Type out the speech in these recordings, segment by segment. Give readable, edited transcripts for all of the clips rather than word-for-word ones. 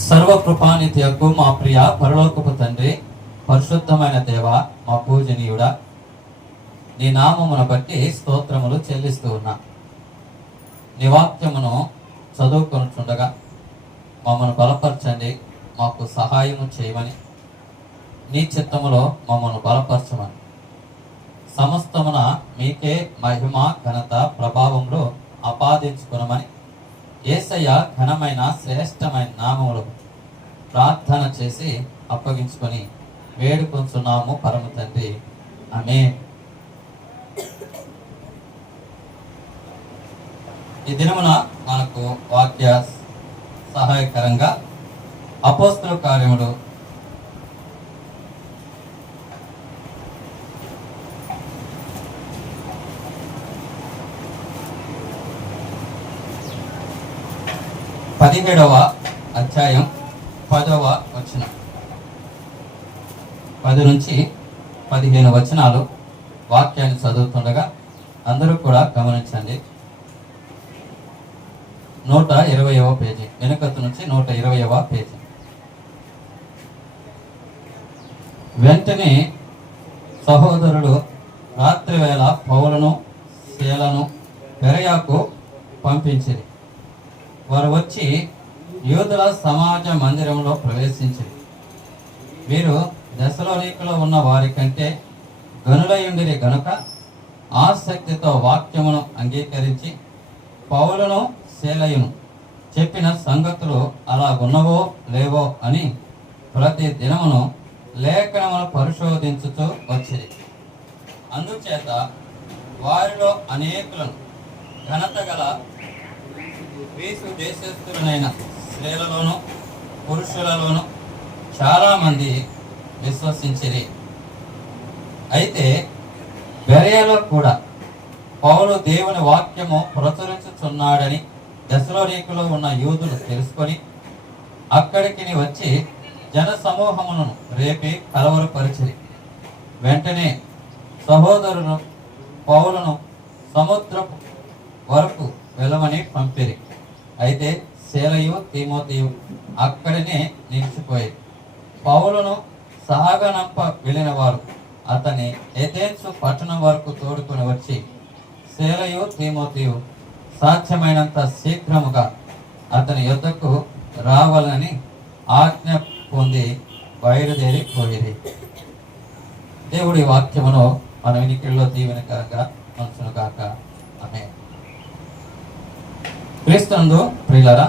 సర్వకృపానిధియకు మా ప్రియ పరలోకపు తండ్రి, పరిశుద్ధమైన దేవ, మా పూజనీయుడా, నీ నామమును బట్టి స్తోత్రములు చెల్లిస్తూ ఉన్నా. నీ వాక్యమును చదువుకొనుచుండగా మమ్మను బలపరచండి, మాకు సహాయము చేయమని, నీ చిత్తములో మమ్మను బలపరచమని, సమస్తమున మీకే మహిమ ఘనత ప్రభావములు ఆపాదించుకునమని యేసయ్య ఘనమైన శ్రేష్టమైన నామములు ప్రార్థన చేసి అప్పగించుకొని వేడుకొంచున్నాము పరమ తండ్రి, ఆమేన్. ఈ దినమున మనకు వాక్య సహాయకరంగా అపోస్తల కార్యములు 17వ అధ్యాయం 10వ వచనం, 10 నుంచి 15 వచనాలు వాక్యాన్ని చదువుతుండగా అందరూ కూడా గమనించండి. 120వ పేజీ, వెనుకత్తు నుంచి 120వ పేజీ. వెంటనే సహోదరులు రాత్రి వేళ పౌలును శీలను బెరయాకు పంపించిరి. వారు వచ్చి యూదుల సమాజ మందిరంలో ప్రవేశించింది. వీరు దెసలోనికలో ఉన్న వారి కంటే గనులయుండిరి గనుక ఆసక్తితో వాక్యమును అంగీకరించి పౌలును శీలయును చెప్పిన సంగతులు అలా ఉన్నవో లేవో అని ప్రతి దినమును లేఖనమును పరిశోధించుతూ వచ్చింది. అందుచేత వారిలో అనేకులను ఘనత గల గ్రీసు దేశస్థులైన స్త్రీలలోను పురుషులలోను చాలా మంది విశ్వసించిరి. అయితే బెరయలో కూడా పౌలు దేవుని వాక్యము ప్రచురించుచున్నాడని దెసలోనికలో ఉన్న యూదులు తెలుసుకొని అక్కడికి వచ్చి జన సమూహమును రేపి కలవరపరిచిరి. వెంటనే సహోదరులు పౌలును సముద్రపు వరకు వెళ్ళమని పంపిరి. అయితే శీలయు తిమోతియు అక్కడనే నిలిచిపోయి పౌలును సాగనంప వెళ్ళిన వారు అతని ఎథెన్సు పట్టణం వరకు తోడుకొని వచ్చి శీలయు తిమోతియు సాధ్యమైనంత శీఘ్రముగా అతని యొద్దకు రావాలని ఆజ్ఞ పొంది బయలుదేరిపోయేది. దేవుడి వాక్యమును మన వినికిడిలో దీవెనకరంగా మనసును కాక. ఆమేన్. క్రీస్తునందు ప్రియులారా,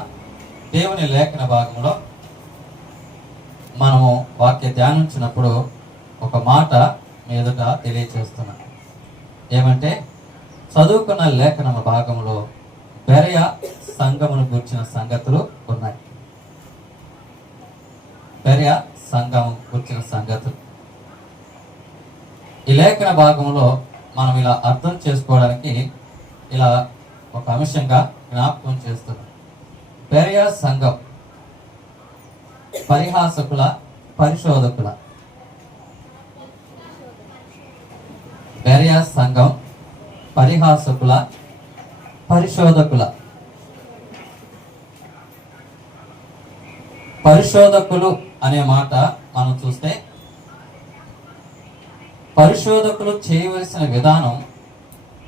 దేవుని లేఖన భాగంలో మనము వాక్య ధ్యానించినప్పుడు ఒక మాట మీ ఎదుట తెలియచేస్తున్నా. ఏమంటే, చదువుకున్న లేఖన భాగంలో బెరయ సంఘమును గురించిన సంగతులు ఉన్నాయి. బెరయ సంఘం గురించిన సంగతులు ఈ లేఖన భాగంలో మనం ఇలా అర్థం చేసుకోవడానికి ఇలా ఒక అంశంగా జ్ఞాపకం చేస్తున్నాం. బెరయ సంఘం పరిహాసకుల పరిశోధకుల. బెరయ సంఘం పరిహాసకుల పరిశోధకుల. పరిశోధకులు అనే మాట మనం చూస్తే పరిశోధకులు చేయవలసిన విధానం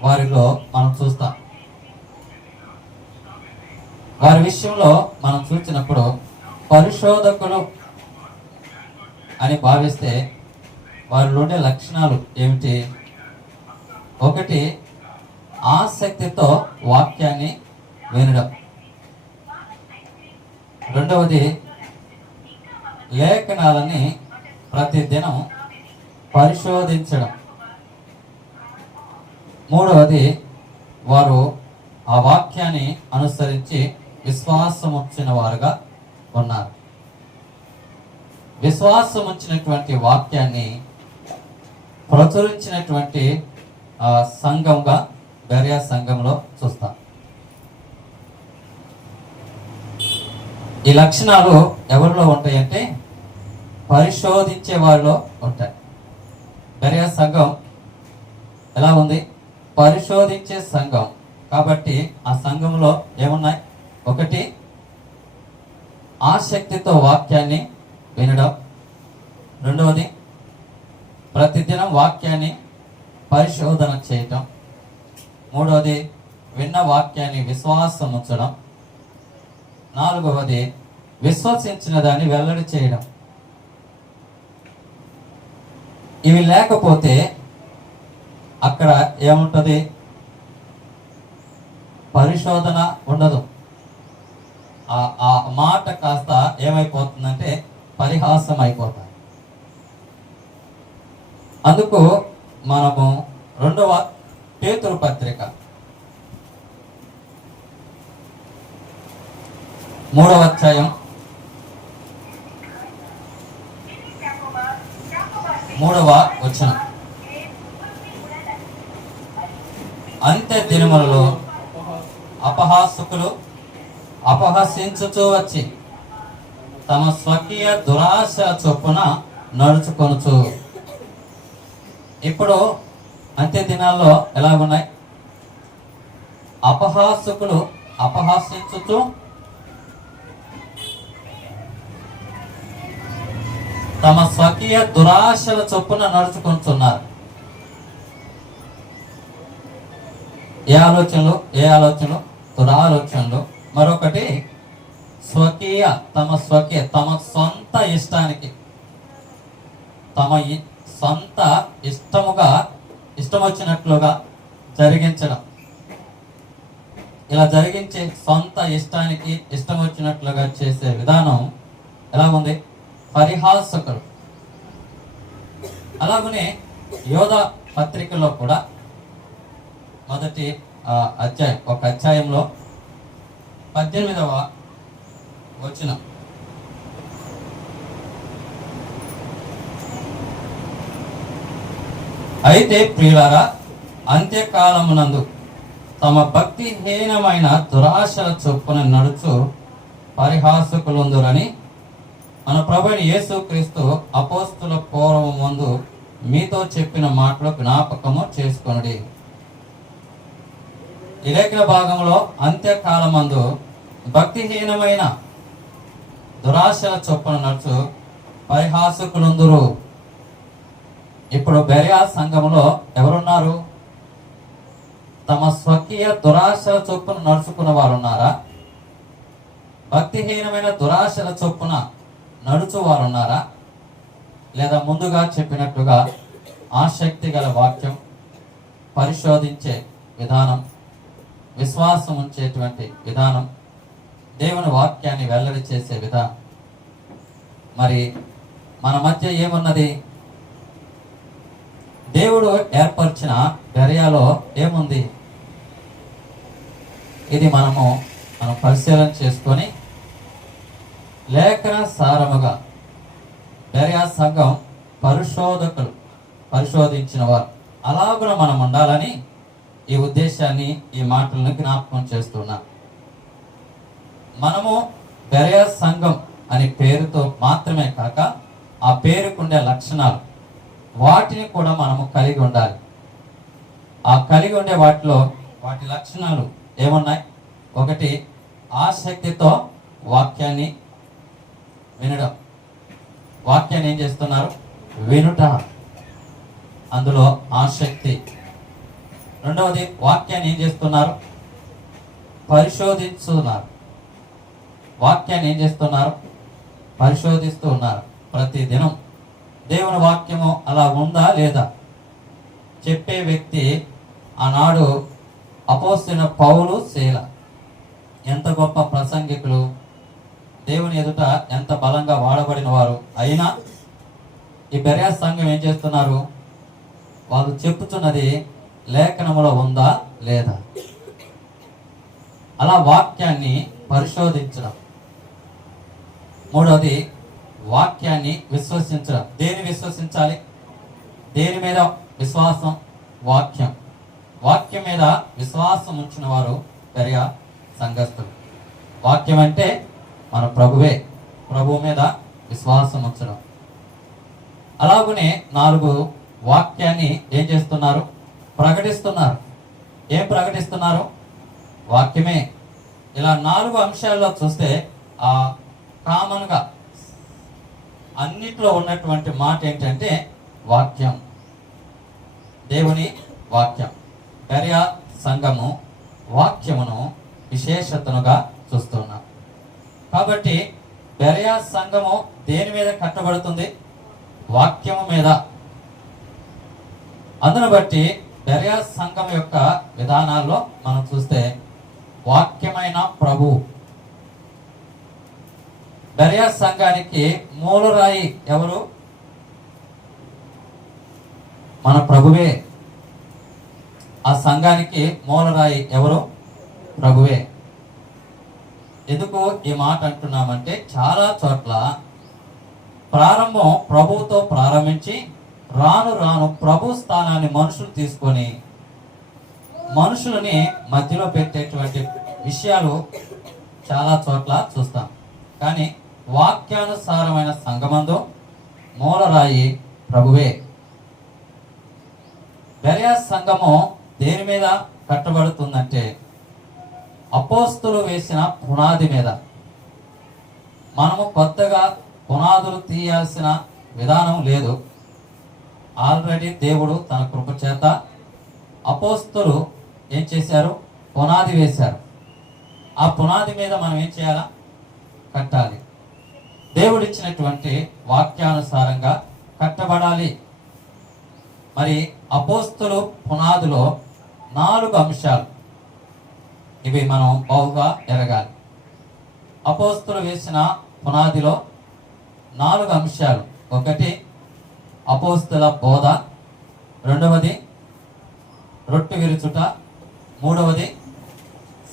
వారిలో మనం చూస్తాం. వారి విషయంలో మనం చూసినప్పుడు పరిశోధకులు అని భావిస్తే వారిలో ఉండే లక్షణాలు ఏమిటి? ఒకటి, ఆసక్తితో వాక్యాన్ని వినడం. రెండవది, లేఖనాలని ప్రతిదినం పరిశోధించడం. మూడవది, వారు ఆ వాక్యాన్ని అనుసరించి విశ్వాసం వచ్చిన వారుగా ఉన్నారు. విశ్వాసం వచ్చినటువంటి వాక్యాన్ని ప్రచురించినటువంటి సంఘంగా బెరయ సంఘంలో చూస్తాం. ఈ లక్షణాలు ఎవరిలో ఉంటాయంటే పరిశోధించే వారిలో ఉంటాయి. బెరయ సంఘం ఎలా ఉంది? పరిశోధించే సంఘం. కాబట్టి ఆ సంఘంలో ఏమున్నాయి? ఒకటి, ఆసక్తితో వాక్యాన్ని వినడం. రెండవది, ప్రతిదినం వాక్యాన్ని పరిశోధన చేయటం. మూడవది, విన్న వాక్యాన్ని విశ్వాసం ఉంచడం. నాలుగవది, విశ్వసించిన దాన్ని వెల్లడి చేయడం. ఇవి లేకపోతే అక్కడ ఏముంటుంది? పరిశోధన ఉండదు. ఆ మాట కాస్త ఏమైపోతుందంటే పరిహాసం అయిపోతుంది. అందుకు మనము 2వ పేతురు పత్రిక 3వ అధ్యాయం 3వ వచనం, అంత్య దినములలో అపహాసకులు అపహసించుచూ వచ్చి తమ స్వకీయ దురాశ చొప్పున నడుచుకొనుచు. ఇప్పుడు అంత్య దినాల్లో ఎలాగున్నాయి? అపహాసకులు అపహాసించుచు తమ స్వకీయ దురాశల చొప్పున నడుచుకుంటున్నారు. ఏ ఆలోచనలు? దురాలోచనలు. మరొకటి తమ సొంత ఇష్టానికి, సొంత ఇష్టం వచ్చినట్లుగా జరిగించడం. ఇలా జరిగించే సొంత ఇష్టానికి ఇష్టం వచ్చినట్లుగా చేసే విధానం ఎలా ఉంది? పరిహాసకులు. అలాగనే యోధ పత్రికలో కూడా మొదటి ఒక అధ్యాయంలో 18వ వచనం, అయితే ప్రియులారా, అంత్యకాలమునందు తమ భక్తిహీనమైన దురాశల చొప్పున నడుచు పరిహాసకులుందురని మన ప్రభువైన యేసుక్రీస్తు అపోస్తుల పూర్వం ముందు మీతో చెప్పిన మాటలు జ్ఞాపకము చేసుకొనుడి. ఈ లేఖన భాగంలో అంత్యకాలమందు భక్తిహీనమైన దురాశల చొప్పున నడుచు పరిహాసకులుందురు. ఇప్పుడు బెరియా సంఘములో ఎవరున్నారు? తమ స్వకీయ దురాశల చొప్పున నడుచుకున్న వారు ఉన్నారా? భక్తిహీనమైన దురాశల చొప్పున నడుచు వారు ఉన్నారా? లేదా ముందుగా చెప్పినట్లుగా ఆసక్తి గల వాక్యం, పరిశోధించే విధానం, విశ్వాసం ఉంచేటువంటి విధానం, దేవుని వాక్యాన్ని వెల్లడి చేసే విధానం, మరి మన మధ్య ఏమున్నది? దేవుడు ఏర్పరిచిన బెరయాలో ఏముంది? ఇది మనం పరిశీలన చేసుకొని లేఖన సారముగా బెరయా సంఘం పరిశోధకులు పరిశోధించిన వారు అలాగున మనం ఉండాలని ఈ ఉద్దేశాన్ని, ఈ మాటలను జ్ఞాపకం చేస్తున్నా. మనము బెరయా సంఘం అనే పేరుతో మాత్రమే కాక ఆ పేరుకుండే లక్షణాలు, వాటిని కూడా మనము కలిగి ఉండాలి. ఆ కలిగి ఉండే వాటి లక్షణాలు ఏమున్నాయి? ఒకటి, ఆసక్తితో వాక్యాన్ని వినడం. వాక్యాన్ని ఏం చేస్తున్నారు? వినుట, అందులో ఆసక్తి. రెండవది, వాక్యాన్ని ఏం చేస్తున్నారు? పరిశోధిస్తున్నారు. వాక్యాన్ని ఏం చేస్తున్నారు? పరిశోధిస్తూ ఉన్నారు. ప్రతిదినం దేవుని వాక్యము అలా ఉందా లేదా? చెప్పే వ్యక్తి ఆనాడు అపోస్తలుడైన పౌలు, శీల ఎంత గొప్ప ప్రసంగికులు, దేవుని ఎదుట ఎంత బలంగా వాడబడిన వారు. అయినా ఈ బెరయా సంఘం ఏం చేస్తున్నారు? వాళ్ళు చెప్పుతున్నది లేఖనములో ఉందా లేదా? అలా వాక్యాన్ని పరిశోధించడం. మూడవది, వాక్యాన్ని విశ్వసించడం. దేని విశ్వసించాలి? దేని మీద విశ్వాసం? వాక్యం. వాక్యం మీద విశ్వాసం ఉంచిన వారు బెరయా సంఘస్థులు. వాక్యం అంటే మన ప్రభువే. ప్రభువు మీద విశ్వాసం ఉంచడం. అలాగనే 4, వాక్యాన్ని ఏం చేస్తున్నారు? ప్రకటిస్తున్నారు. ఏం ప్రకటిస్తున్నారు? వాక్యమే. ఇలా 4 అంశాల్లో చూస్తే ఆ కామన్గా అన్నిట్లో ఉన్నటువంటి మాట ఏంటంటే వాక్యం, దేవుని వాక్యం. బెరయా సంఘము వాక్యమును విశేషతనుగా చూస్తున్నాం. కాబట్టి బెరయా సంఘము దేని మీద కట్టబడుతుంది? వాక్యము మీద. అందును బట్టి బెరయా సంఘం యొక్క విధానాల్లో మనం చూస్తే వాక్యమైన ప్రభు. బెరయా సంఘానికి మూలరాయి ఎవరు? మన ప్రభువే. ఆ సంఘానికి మూలరాయి ఎవరు? ప్రభువే. ఎందుకు ఈ మాట అంటున్నామంటే చాలా చోట్ల ప్రారంభం ప్రభువుతో ప్రారంభించి రాను రాను ప్రభు స్థానాన్ని మనుషులు తీసుకొని మనుషులని మధ్యలో పెట్టేటువంటి విషయాలు చాలా చోట్ల చూస్తాం. కానీ వాక్యానుసారమైన సంఘమందు మూలరాయి ప్రభువే. బెరయా సంఘము దేని మీద కట్టబడుతుందంటే అపోస్తులు వేసిన పునాది మీద. మనము కొత్తగా పునాదులు తీయాల్సిన విధానం లేదు. ఆల్రెడీ దేవుడు తన కృప చేత అపోస్తులు ఏం చేశారు? పునాది వేశారు. ఆ పునాది మీద మనం ఏం చేయాలా? కట్టాలి. దేవుడిచ్చినటువంటి వాక్యానుసారంగా కట్టబడాలి. మరి అపోస్తులు పునాదిలో 4 అంశాలు, ఇవి మనం బాగుగా ఎరగాలి. అపోస్తులు వేసిన పునాదిలో 4 అంశాలు. ఒకటి అపోస్తుల బోధ, రెండవది రొట్టె విరుచుట, మూడవది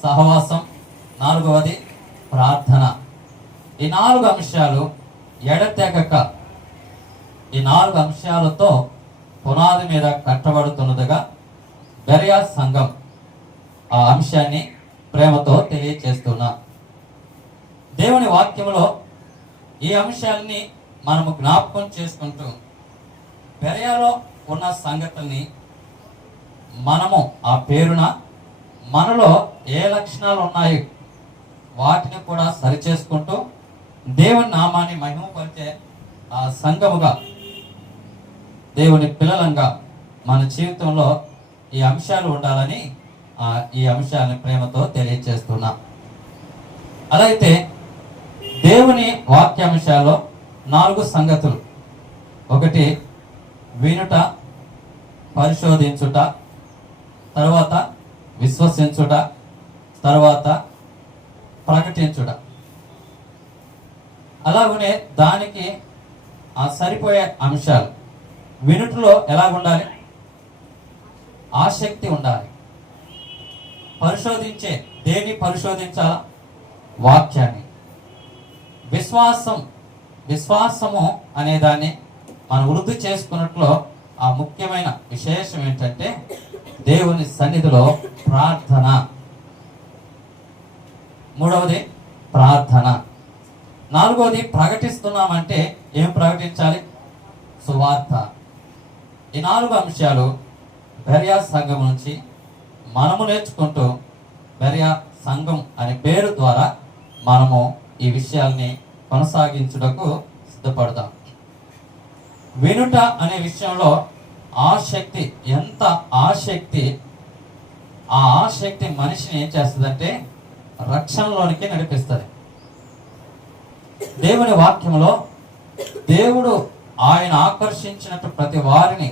సహవాసం, నాలుగవది ప్రార్థన. ఈ 4 అంశాలు ఎడతెగక ఈ 4 అంశాలతో పునాది మీద కట్టబడుతున్నదిగా బెరయా సంఘం. ఆ అంశాన్ని ప్రేమతో తెలియచేస్తున్నా. దేవుని వాక్యంలో ఈ అంశాలని మనము జ్ఞాపకం చేసుకుంటూ బెరయాలో ఉన్న సంగతుల్ని మనము ఆ పేరున మనలో ఏ లక్షణాలు ఉన్నాయి వాటిని కూడా సరిచేసుకుంటూ దేవుని నామాన్ని మహిమపరిచే ఆ సంఘముగా, దేవుని పిల్లలంగా మన జీవితంలో ఈ అంశాలు ఉండాలని ఈ అంశాలను ప్రేమతో తెలియచేస్తున్నా. అలాగైతే దేవుని వాక్యాంశాల్లో 4 సంగతులు. ఒకటి వినుట, పరిశోధించుట, తర్వాత విశ్వసించుట, తర్వాత ప్రకటించుట. అలాగనే దానికి సరిపోయే అంశాలు. వినుటలో ఎలా ఉండాలి? ఆసక్తి ఉండాలి. పరిశోధించే దేన్ని పరిశోధించాలా? వాక్యాన్ని. విశ్వాసము అనే దాన్ని మనం వృద్ధి చేసుకున్నట్లో ఆ ముఖ్యమైన విశేషం ఏంటంటే దేవుని సన్నిధిలో ప్రార్థన. మూడవది ప్రార్థన. నాలుగవది ప్రకటిస్తున్నామంటే ఏం ప్రకటించాలి? సువార్త. ఈ 4 అంశాలు బెరయా సంఘం నుంచి మనము నేర్చుకుంటూ బెరయా సంఘం అనే పేరు ద్వారా మనము ఈ విషయాల్ని కొనసాగించుటకు సిద్ధపడతాం. వినుట అనే విషయంలో ఆసక్తి, ఎంత ఆసక్తి! ఆ ఆసక్తి మనిషిని ఏం చేస్తుందంటే రక్షణలోనికి నడిపిస్తుంది. దేవుని వాక్యంలో దేవుడు ఆయన ఆకర్షించినట్టు ప్రతి వారిని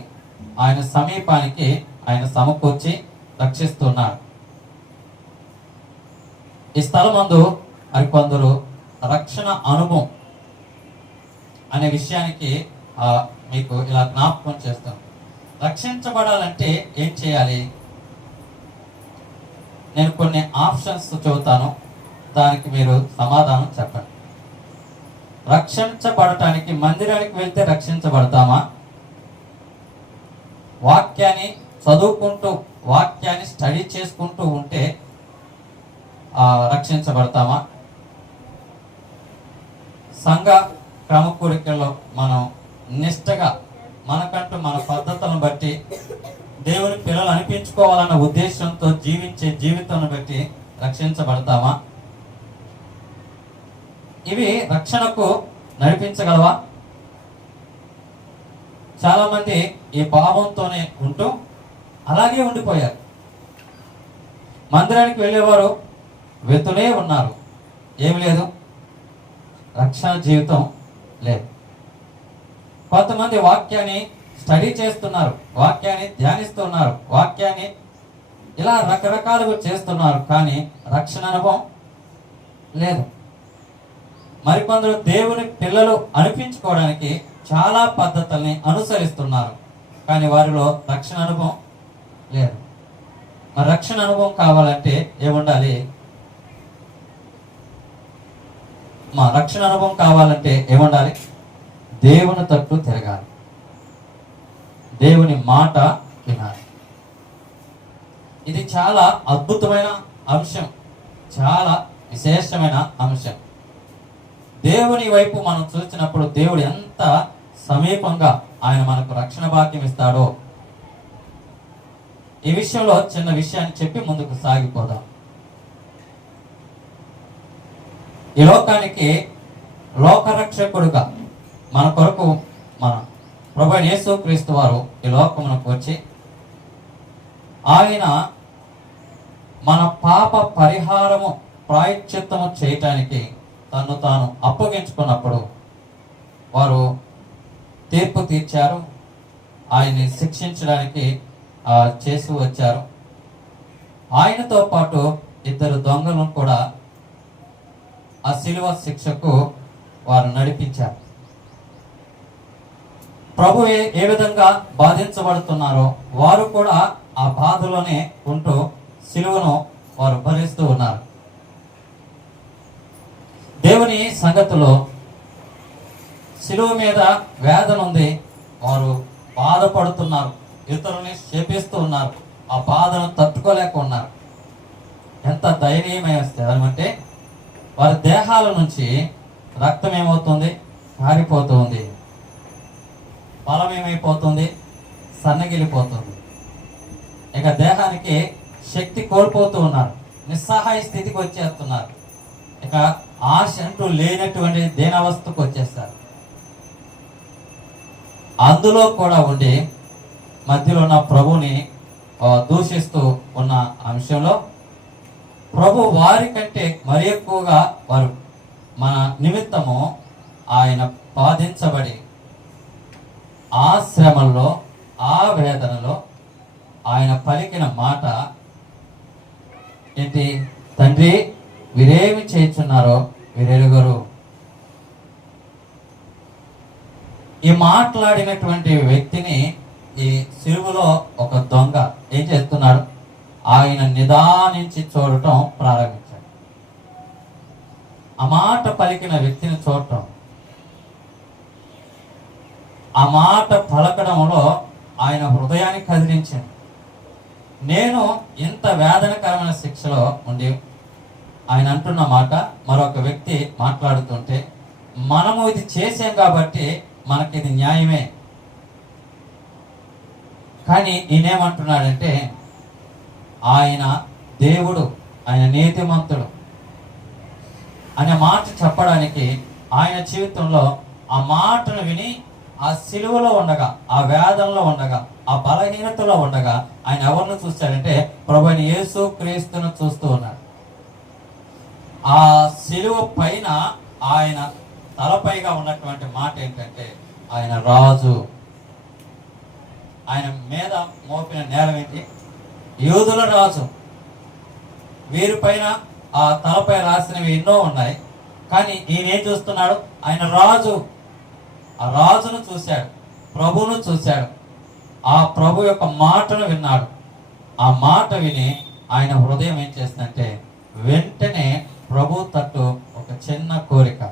ఆయన సమీపానికి ఆయన సమకూర్చి రక్షిస్తున్నాడు. ఈ స్థలమందు మరికొందరు రక్షణ అనుభవం అనే విషయానికి మీకు ఇలా జ్ఞాపకం చేస్తాం. రక్షించబడాలంటే ఏం చేయాలి? నేను కొన్ని ఆప్షన్స్ చెబుతాను, దానికి మీరు సమాధానం చెప్పండి. రక్షించబడటానికి మందిరానికి వెళ్తే రక్షించబడతామా? వాక్యాన్ని చదువుకుంటూ వాక్యాన్ని స్టడీ చేసుకుంటూ ఉంటే రక్షించబడతామా? సంఘ క్రమకూడికల్లో మనం నిష్టగా మనకంటూ మన పద్ధతులను బట్టి దేవుని పిల్లలు అనిపించుకోవాలన్న ఉద్దేశంతో జీవించే జీవితాన్ని బట్టి రక్షించబడతామా? ఇవి రక్షణకు నడిపించగలవా? చాలా మంది ఈ పాపంతోనే ఉంటూ అలాగే ఉండిపోయారు. మందిరానికి వెళ్ళేవారు వెతులే ఉన్నారు, ఏమి లేదు, రక్షణ జీవితం లేదు. కొంతమంది వాక్యాన్ని స్టడీ చేస్తున్నారు, వాక్యాన్ని ధ్యానిస్తున్నారు, వాక్యాన్ని ఇలా రకరకాలుగా చేస్తున్నారు, కానీ రక్షణ అనుభవం లేదు. మరికొందరు దేవుని పిల్లలు అనిపించుకోవడానికి చాలా పద్ధతుల్ని అనుసరిస్తున్నారు, కానీ వారిలో రక్షణ అనుభవం లేదు. మరి రక్షణ అనుభవం కావాలంటే ఏముండాలి? రక్షణ అనుభవం కావాలంటే ఏముండాలి? దేవుని తట్టు తిరగాలి, దేవుని మాట వినాలి. ఇది చాలా అద్భుతమైన అంశం, చాలా విశేషమైన అంశం. దేవుని వైపు మనం చూసినప్పుడు దేవుడు ఎంత సమీపంగా ఆయన మనకు రక్షణ భాగ్యం ఇస్తాడో, ఈ విషయంలో చిన్న విషయాన్ని చెప్పి ముందుకు సాగిపోదాం. ఈ లోకానికి లోకరక్షకుడుగా మన కొరకు మన ప్రభువైన యేసుక్రీస్తు వారు ఈ లోకమునకు వచ్చి ఆయన మన పాప పరిహారము ప్రాయశ్చిత్తము చేయటానికి తను తాను అప్పగించుకున్నప్పుడు వారు తీర్పు తీర్చారు, ఆయన్ని శిక్షించడానికి చేసి వచ్చారు. ఆయనతో పాటు ఇద్దరు దొంగలను కూడా ఆ శిలువ శిక్షకు వారు నడిపించారు. ప్రభు ఏ విధంగా బాధించబడుతున్నారో వారు కూడా ఆ బాధలోనే ఉంటూ శిలువను వారు భరిస్తూ ఉన్నారు. దేవుని సంగతిలో శిలువ మీద వేదన ఉంది, వారు బాధపడుతున్నారు, ఇతరుల్ని శపిస్తూ ఉన్నారు, ఆ బాధను తట్టుకోలేక ఉన్నారు. ఎంత దయనీయమైన స్థితి అంటే వారి దేహాల నుంచి రక్తం ఏమవుతుంది? కారిపోతుంది, బలం ఏమైపోతుంది? సన్నగిలిపోతుంది. ఇక దేహానికి శక్తి కోల్పోతూ ఉన్నారు, నిస్సహాయ స్థితికి వచ్చేస్తున్నారు. ఇక ఆశ అంటూ లేనటువంటి దీనావస్థకు వచ్చేస్తారు. అందులో కూడా ఉండి మధ్యలో ఉన్న ప్రభుని దూషిస్తూ ఉన్న అంశంలో ప్రభు వారి కంటే మరి ఎక్కువగా వారు మన నిమిత్తము ఆయన బాధించబడి ఆ శ్రమల్లో ఆ వేదనలో ఆయన పలికిన మాట ఏంటి? తండ్రి, వీరేమి చేస్తున్నారో వీరెరుగరు. ఈ మాట్లాడినటువంటి వ్యక్తిని ఈ సిలువలో ఒక దొంగ ఏం చేస్తున్నాడు? ఆయన నిదానించి చూడటం ప్రారంభించాడు. ఆ మాట పలికిన వ్యక్తిని చూడటం, ఆ మాట పలకడంలో ఆయన హృదయాన్ని కదిలించింది. నేను ఇంత వేదనకరమైన శిక్షలో ఉండి ఆయన అంటున్న మాట మరొక వ్యక్తి మాట్లాడుతుంటే మనము ఇది చేసాం కాబట్టి మనకి ఇది న్యాయమే. కానీ ఈయనేమంటున్నాడంటే ఆయన దేవుడు, ఆయన నీతిమంతుడు అనే మాట చెప్పడానికి ఆయన జీవితంలో ఆ మాటను విని ఆ సిలువలో ఉండగా, ఆ వేదనలో ఉండగా, ఆ బలహీనతలో ఉండగా ఆయన ఎవరిని చూస్తాడంటే ప్రభువైన యేసు క్రీస్తును చూస్తూ ఉన్నాడు. ఆ సిలువ పైన ఆయన తలపైగా ఉన్నటువంటి మాట ఏంటంటే ఆయన రాజు. ఆయన మీద మోపిన నేరం ఏంటి? యూదుల రాజు. వీరిపైన ఆ తలపై రాసినవి ఎన్నో ఉన్నాయి, కానీ ఈయన ఏం చూస్తున్నాడు? ఆయన రాజు. ఆ రాజును చూశాడు, ప్రభువును చూశాడు, ఆ ప్రభు యొక్క మాటను విన్నాడు. ఆ మాట విని ఆయన హృదయం ఏం చేస్తుందంటే వెంటనే ప్రభు తట్టు ఒక చిన్న కోరిక.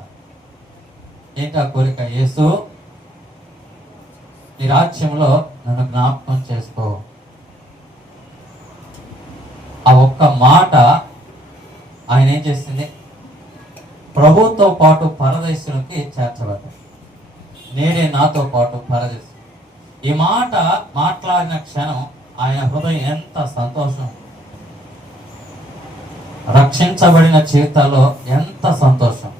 ఏంటి ఆ కోరిక? యేసు, నీ రాజ్యంలో నన్ను జ్ఞాపకం చేసుకో. ఆ ఒక్క మాట ఆయన ఏం చేసింది? ప్రభుతో పాటు పరదేశునికి చేర్చబడ్డాడు. నేనే నాతో పాటు పరదేశం. ఈ మాట మాట్లాడిన క్షణం ఆయన హృదయం ఎంత సంతోషం, రక్షించబడిన జీవితాల్లో ఎంత సంతోషం.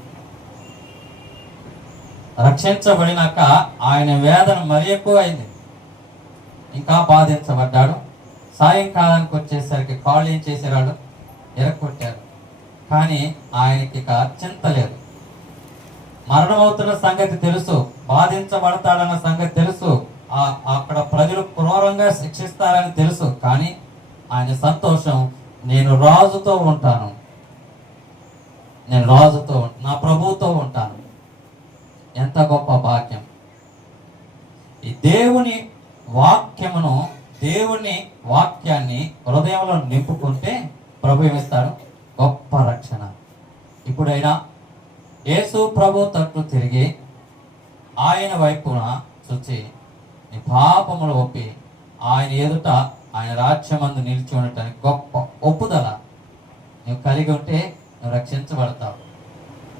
రక్షించబడినాక ఆయన వేదన మరి ఎక్కువ అయింది, ఇంకా బాధించబడ్డాడు. సాయంకాలానికి వచ్చేసరికి కాళ్ళు ఏం చేసేవాళ్ళు, ఎరగొట్టారు. కానీ ఆయనకి ఇక చింత లేదు. మరణం అవుతున్న సంగతి తెలుసు, బాధించబడతాడన్న సంగతి తెలుసు, అక్కడ ప్రజలు క్రూరంగా శిక్షిస్తారని తెలుసు. కానీ ఆయన సంతోషం, నేను రాజుతో ఉంటాను, నేను రాజుతో నా ప్రభువుతో ఉంటాను. ఎంత గొప్ప భాగ్యం! ఈ దేవుని వాక్యమును, దేవుని వాక్యాన్ని హృదయంలో నింపుకుంటే ప్రభు ఏమిస్తాడు? గొప్ప రక్షణ. ఇప్పుడైనా యేసు ప్రభు తట్టు తిరిగి ఆయన వైపున చూచి నీ పాపములు ఒప్పి ఆయన ఎదుట ఆయన రాజ్యమందు నిలిచి ఉండటానికి గొప్ప ఒప్పుదల నువ్వు కలిగి ఉంటే నువ్వు రక్షించబడతావు,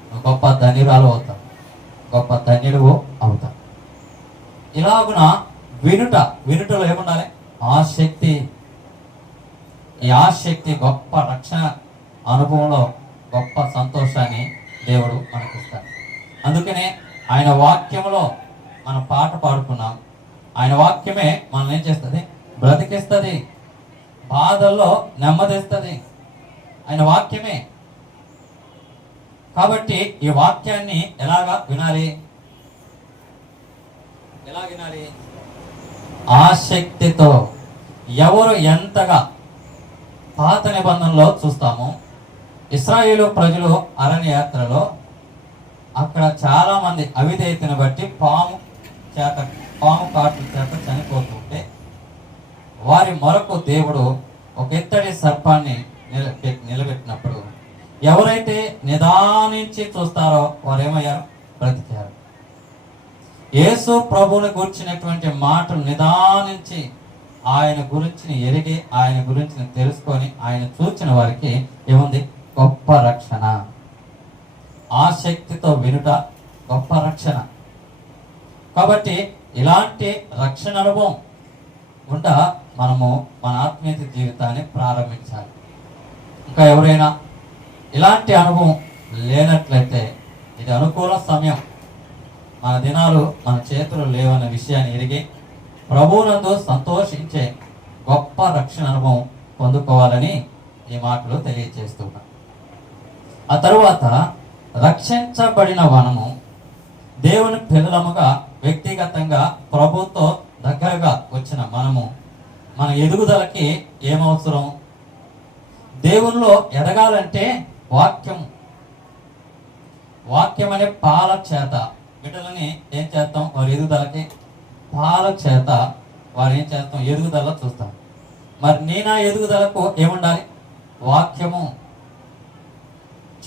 నువ్వు గొప్ప ధన్యురాలు అవుతావు, గొప్ప ధన్యుడు అవుతావు. ఇలాగున వినుటలో ఏముండాలి? ఆసక్తి. ఈ ఆసక్తి గొప్ప రక్షణ అనుభవంలో గొప్ప సంతోషాన్ని దేవుడు మనకిస్తాడు. అందుకనే ఆయన వాక్యంలో మనం పాట పాడుకున్నాం. ఆయన వాక్యమే మనల్ని ఏం చేస్తుంది? బ్రతికిస్తుంది, బాధల్లో నెమ్మదిస్తుంది ఆయన వాక్యమే. కాబట్టి ఈ వాక్యాన్ని ఎలాగా వినాలి? ఎలా వినాలి? ఆసక్తితో. ఎవరు ఎంతగా పాత నిబంధనలో చూస్తాము, ఇశ్రాయేలు ప్రజలు అరణ్య యాత్రలో అక్కడ చాలా మంది అవిధేయతను బట్టి పాము కాటు చేత చనిపోతుంటే వారి మొరకు దేవుడు ఒక ఇత్తడి సర్పాన్ని నిలబెట్టినప్పుడు ఎవరైతే నిదానించి చూస్తారో వారు ఏమయ్యారు? బ్రతికారు. యేసు ప్రభువుని గురించినటువంటి మాటలు నిదానించి ఆయన గురించి ఎరిగి ఆయన గురించి తెలుసుకొని ఆయన చూచిన వారికి ఏముంది? గొప్ప రక్షణ. ఆసక్తితో వినుట గొప్ప రక్షణ. కాబట్టి ఇలాంటి రక్షణ అనుభవం గుండా మనము మన ఆత్మీయ జీవితాన్ని ప్రారంభించాలి. ఇంకా ఎవరైనా ఇలాంటి అనుభవం లేనట్లయితే ఇది అనుకూల సమయం. మన దినాలు మన చేతులు లేవన్న విషయాన్ని ఎరిగి ప్రభువునందు సంతోషించే గొప్ప రక్షణ అనుభవం పొందుకోవాలని ఈ మాటలు తెలియజేస్తున్నాం. ఆ తరువాత రక్షించబడిన మనము దేవుని పిల్లలముగా వ్యక్తిగతంగా ప్రభుతో దగ్గరగా వచ్చిన మనము మన ఎదుగుదలకి ఏమవసరం? దేవునిలో ఎదగాలంటే వాక్యం అనే పాల చేత బిడ్డలని ఏం చేస్తాం? వారి ఎదుగుదలకి పాల చేత వారు ఏం చేస్తాం? ఎదుగుదల చూస్తాం. మరి నా ఎదుగుదలకు ఏముండాలి? వాక్యము.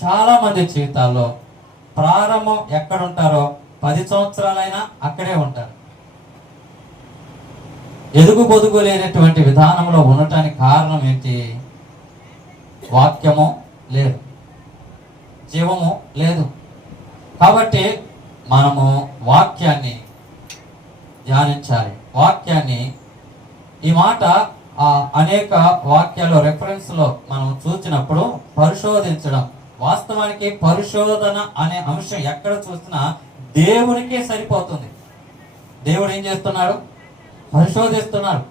చాలా మంది జీవితాల్లో ప్రారంభం ఎక్కడుంటారో 10 సంవత్సరాలైనా అక్కడే ఉంటారు. ఎదుగు పొదుగు లేనటువంటి విధానంలో ఉండటానికి కారణం ఏంటి? వాక్యము లేదు, జీవము లేదు. కాబట్టి మనము వాక్యాన్ని ధ్యానించాలి. వాక్యాన్ని, ఈ మాట అనేక వాక్యాలు రెఫరెన్స్లో మనం చూసినప్పుడు పరిశోధించడం, వాస్తవానికి పరిశోధన అనే అంశం ఎక్కడ చూసినా దేవునికే సరిపోతుంది. దేవుడు ఏం చేస్తున్నాడు? పరిశోధిస్తున్నాడు.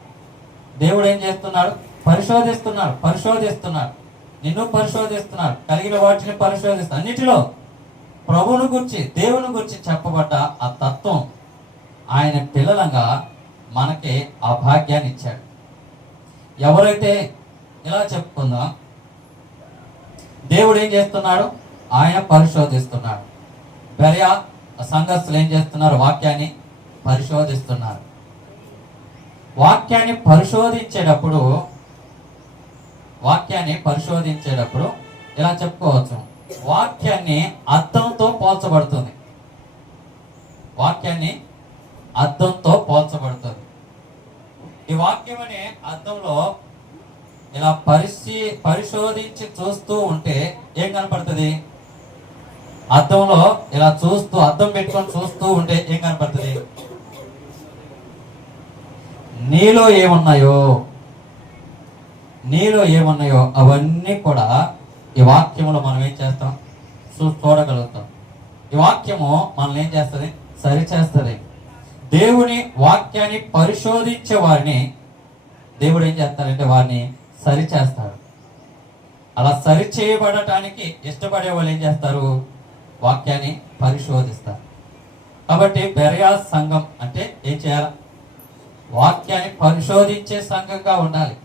దేవుడు ఏం చేస్తున్నాడు? పరిశోధిస్తున్నాడు. నిన్ను పరిశోధిస్తున్నాడు, కలిగిన వాటిని పరిశోధిస్తున్నాడు. అన్నిటిలో ప్రభువుని గురించి, దేవుని గురించి చెప్పబడ్డ ఆ తత్వం ఆయన పిల్లలంగా మనకి ఆ భాగ్యాన్ని ఇచ్చాడు. ఎవరైతే ఇలా చెప్పుకుందాం, దేవుడు ఏం చేస్తున్నాడు? ఆయన పరిశోధిస్తున్నాడు. బెరయా సంఘస్థులు ఏం చేస్తున్నారు? వాక్యాన్ని పరిశోధిస్తున్నారు. వాక్యాన్ని పరిశోధించేటప్పుడు ఇలా చెప్పుకోవచ్చు, వాక్యాన్ని అద్దంతో పోల్చబడుతుంది. ఈ వాక్యం అనే అద్దంలో ఇలా పరిశోధించి చూస్తూ ఉంటే ఏం కనపడుతుంది? అద్దంలో ఇలా అద్దం పెట్టుకొని చూస్తూ ఉంటే ఏం కనపడుతుంది? నీలో ఏమున్నాయో అవన్నీ కూడా ఈ వాక్యంలో మనం ఏం చేస్తాం? చూడగలుగుతాం. ఈ వాక్యము మనల్ని ఏం చేస్తుంది? సరిచేస్తుంది. దేవుని వాక్యాన్ని పరిశోధించే వారిని దేవుడు ఏం చేస్తారంటే వారిని సరిచేస్తాడు. అలా సరిచేయబడటానికి ఇష్టపడే వాళ్ళు ఏం చేస్తారు? వాక్యాన్ని పరిశోధిస్తారు. కాబట్టి బెరయా సంఘం అంటే ఏం చేయాలి? వాక్యాన్ని పరిశోధించే సంఘంగా ఉండాలి.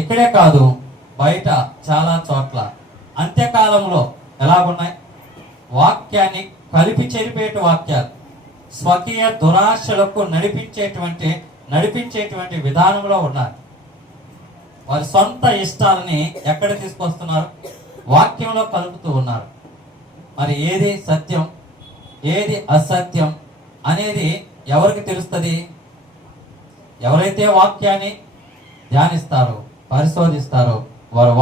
ఇక్కడే కాదు, బయట చాలా చోట్ల అంత్యకాలంలో ఎలాగున్నాయి? వాక్యాన్ని కలిపి చెరిపేటి వాక్యాలు, స్వకీయ దురాశలకు నడిపించేటువంటి విధానంలో ఉన్నారు. వారి సొంత ఇష్టాలని ఎక్కడ తీసుకొస్తున్నారు? వాక్యంలో కలుపుతూ ఉన్నారు. మరి ఏది సత్యం, ఏది అసత్యం అనేది ఎవరికి తెలుస్తుంది? ఎవరైతే వాక్యాన్ని ధ్యానిస్తారో, పరిశోధిస్తారో వారు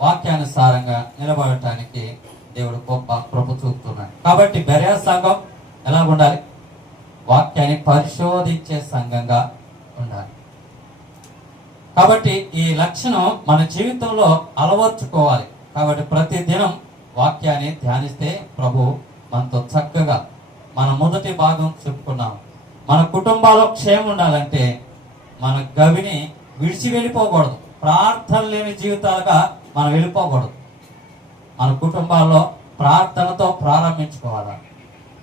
వాక్యానుసారంగా నిలబడటానికి దేవుడు గొప్ప కృప చూపుతున్నాడు. కాబట్టి బెరయా సంఘం ఎలా ఉండాలి? వాక్యాన్ని పరిశోధించే సంఘంగా ఉండాలి. కాబట్టి ఈ లక్షణం మన జీవితంలో అలవర్చుకోవాలి. కాబట్టి ప్రతి దినం వాక్యాన్ని ధ్యానిస్తే ప్రభు మనతో చక్కగా, మన మొదటి భాగం చెప్పుకున్నాం, మన కుటుంబాల్లో క్షేమం ఉండాలంటే మన గవిని విడిచి వెళ్ళిపోకూడదు. ప్రార్థన లేని జీవితాలుగా మనం వెళ్ళిపోకూడదు. మన కుటుంబాల్లో ప్రార్థనతో ప్రారంభించుకోవాలి,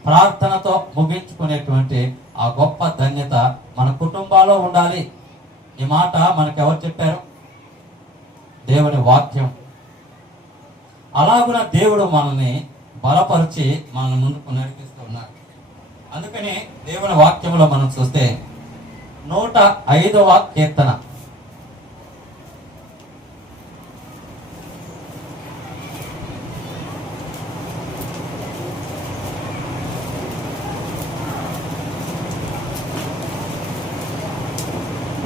ప్రార్థనతో ముగించుకునేటువంటి ఆ గొప్ప ధన్యత మన కుటుంబాల్లో ఉండాలి. ఈ మాట మనకు ఎవరు చెప్పారు? దేవుని వాక్యం. అలాగున దేవుడు మనల్ని బలపరిచి మనల్ని ముందుకు నడిపిస్తున్నాడు. అందుకని దేవుని వాక్యంలో మనం చూస్తే 105వ కీర్తన,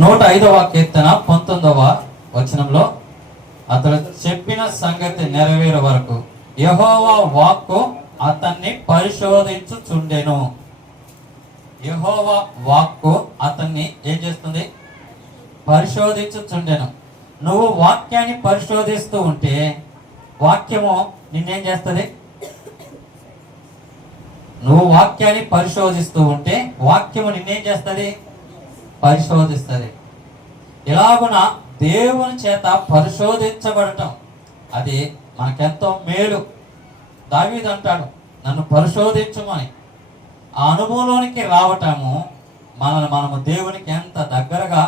నూట 5వ కీర్తన 19వ వచనంలో, అతడు చెప్పిన సంగతి నెరవేరే వరకు యెహోవా వాక్కు అతన్ని పరిశోధించుచుండెను. యెహోవా వాక్కు అతన్ని ఏం చేస్తుంది? పరిశోధించుచుండెను. నువ్వు వాక్యాన్ని పరిశోధిస్తూ ఉంటే వాక్యము నిన్నేం చేస్తుంది? నువ్వు వాక్యాన్ని పరిశోధిస్తూ ఉంటే వాక్యము నిన్నేం చేస్తుంది? పరిశోధిస్తుంది. ఇలాగున దేవుని చేత పరిశోధించబడటం అది మనకెంతో మేలు. దావీదు అంటాడు, నన్ను పరిశోధించమని. ఆ అనుభవంలోనికి రావటము మనము దేవునికి ఎంత దగ్గరగా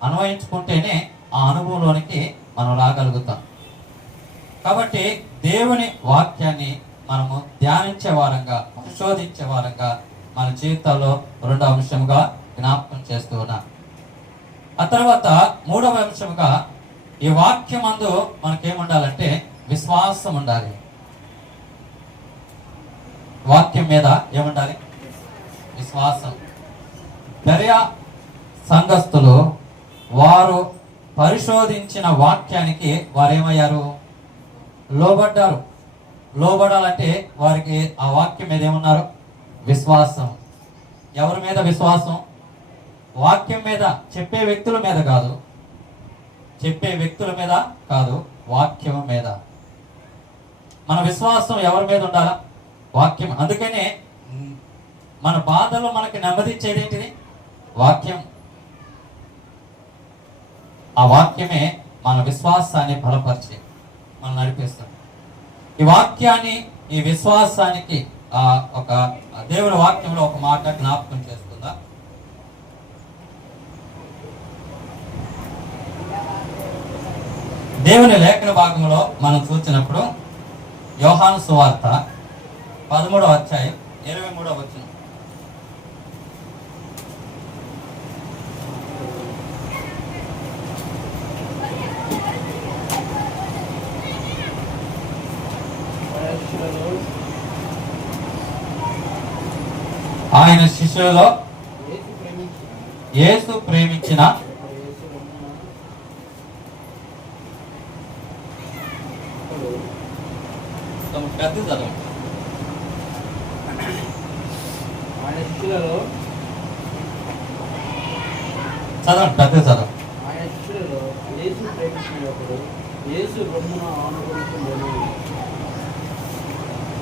అన్వయించుకుంటేనే ఆ అనుభవంలోనికి మనం రాగలుగుతాం. కాబట్టి దేవుని వాక్యాన్ని మనము ధ్యానించే వారంగా, పరిశోధించే వారంగా మన జీవితాల్లో రెండవ అంశంగా జ్ఞాపకం చేస్తూ ఉన్నాం. ఆ తర్వాత మూడవ అంశంగా ఈ వాక్యం అందు మనకేముండాలంటే విశ్వాసం ఉండాలి. వాక్యం మీద ఏముండాలి? విశ్వాసం. బెరయా సంఘస్థులు వారు పరిశోధించిన వాక్యానికి వారేమయ్యారు? లోబడ్డారు. లోబడాలంటే వారికి ఆ వాక్యం మీద ఏమన్నారు? విశ్వాసం. ఎవరి మీద విశ్వాసం? వాక్యం మీద, చెప్పే వ్యక్తుల మీద కాదు. చెప్పే వ్యక్తుల మీద కాదు, వాక్యం మీద. మన విశ్వాసం ఎవరి మీద ఉండాలా? వాక్యం. అందుకనే మన బాధలో మనకి నెమ్మదిచ్చేది ఏంటిది? వాక్యం. ఆ వాక్యమే మన విశ్వాసాన్ని బలపరిచి మనం నడిపిస్తుంది. ఈ వాక్యాన్ని, ఈ విశ్వాసానికి ఒక దేవుని వాక్యంలో ఒక మాట జ్ఞాపకం చేస్తుందా? దేవుని లేఖన భాగంలో మనం చూసినప్పుడు యోహాను సువార్త 13వ అధ్యాయం 23వ వచనం. ఆయన శిష్యులలో యేసు ప్రేమించిన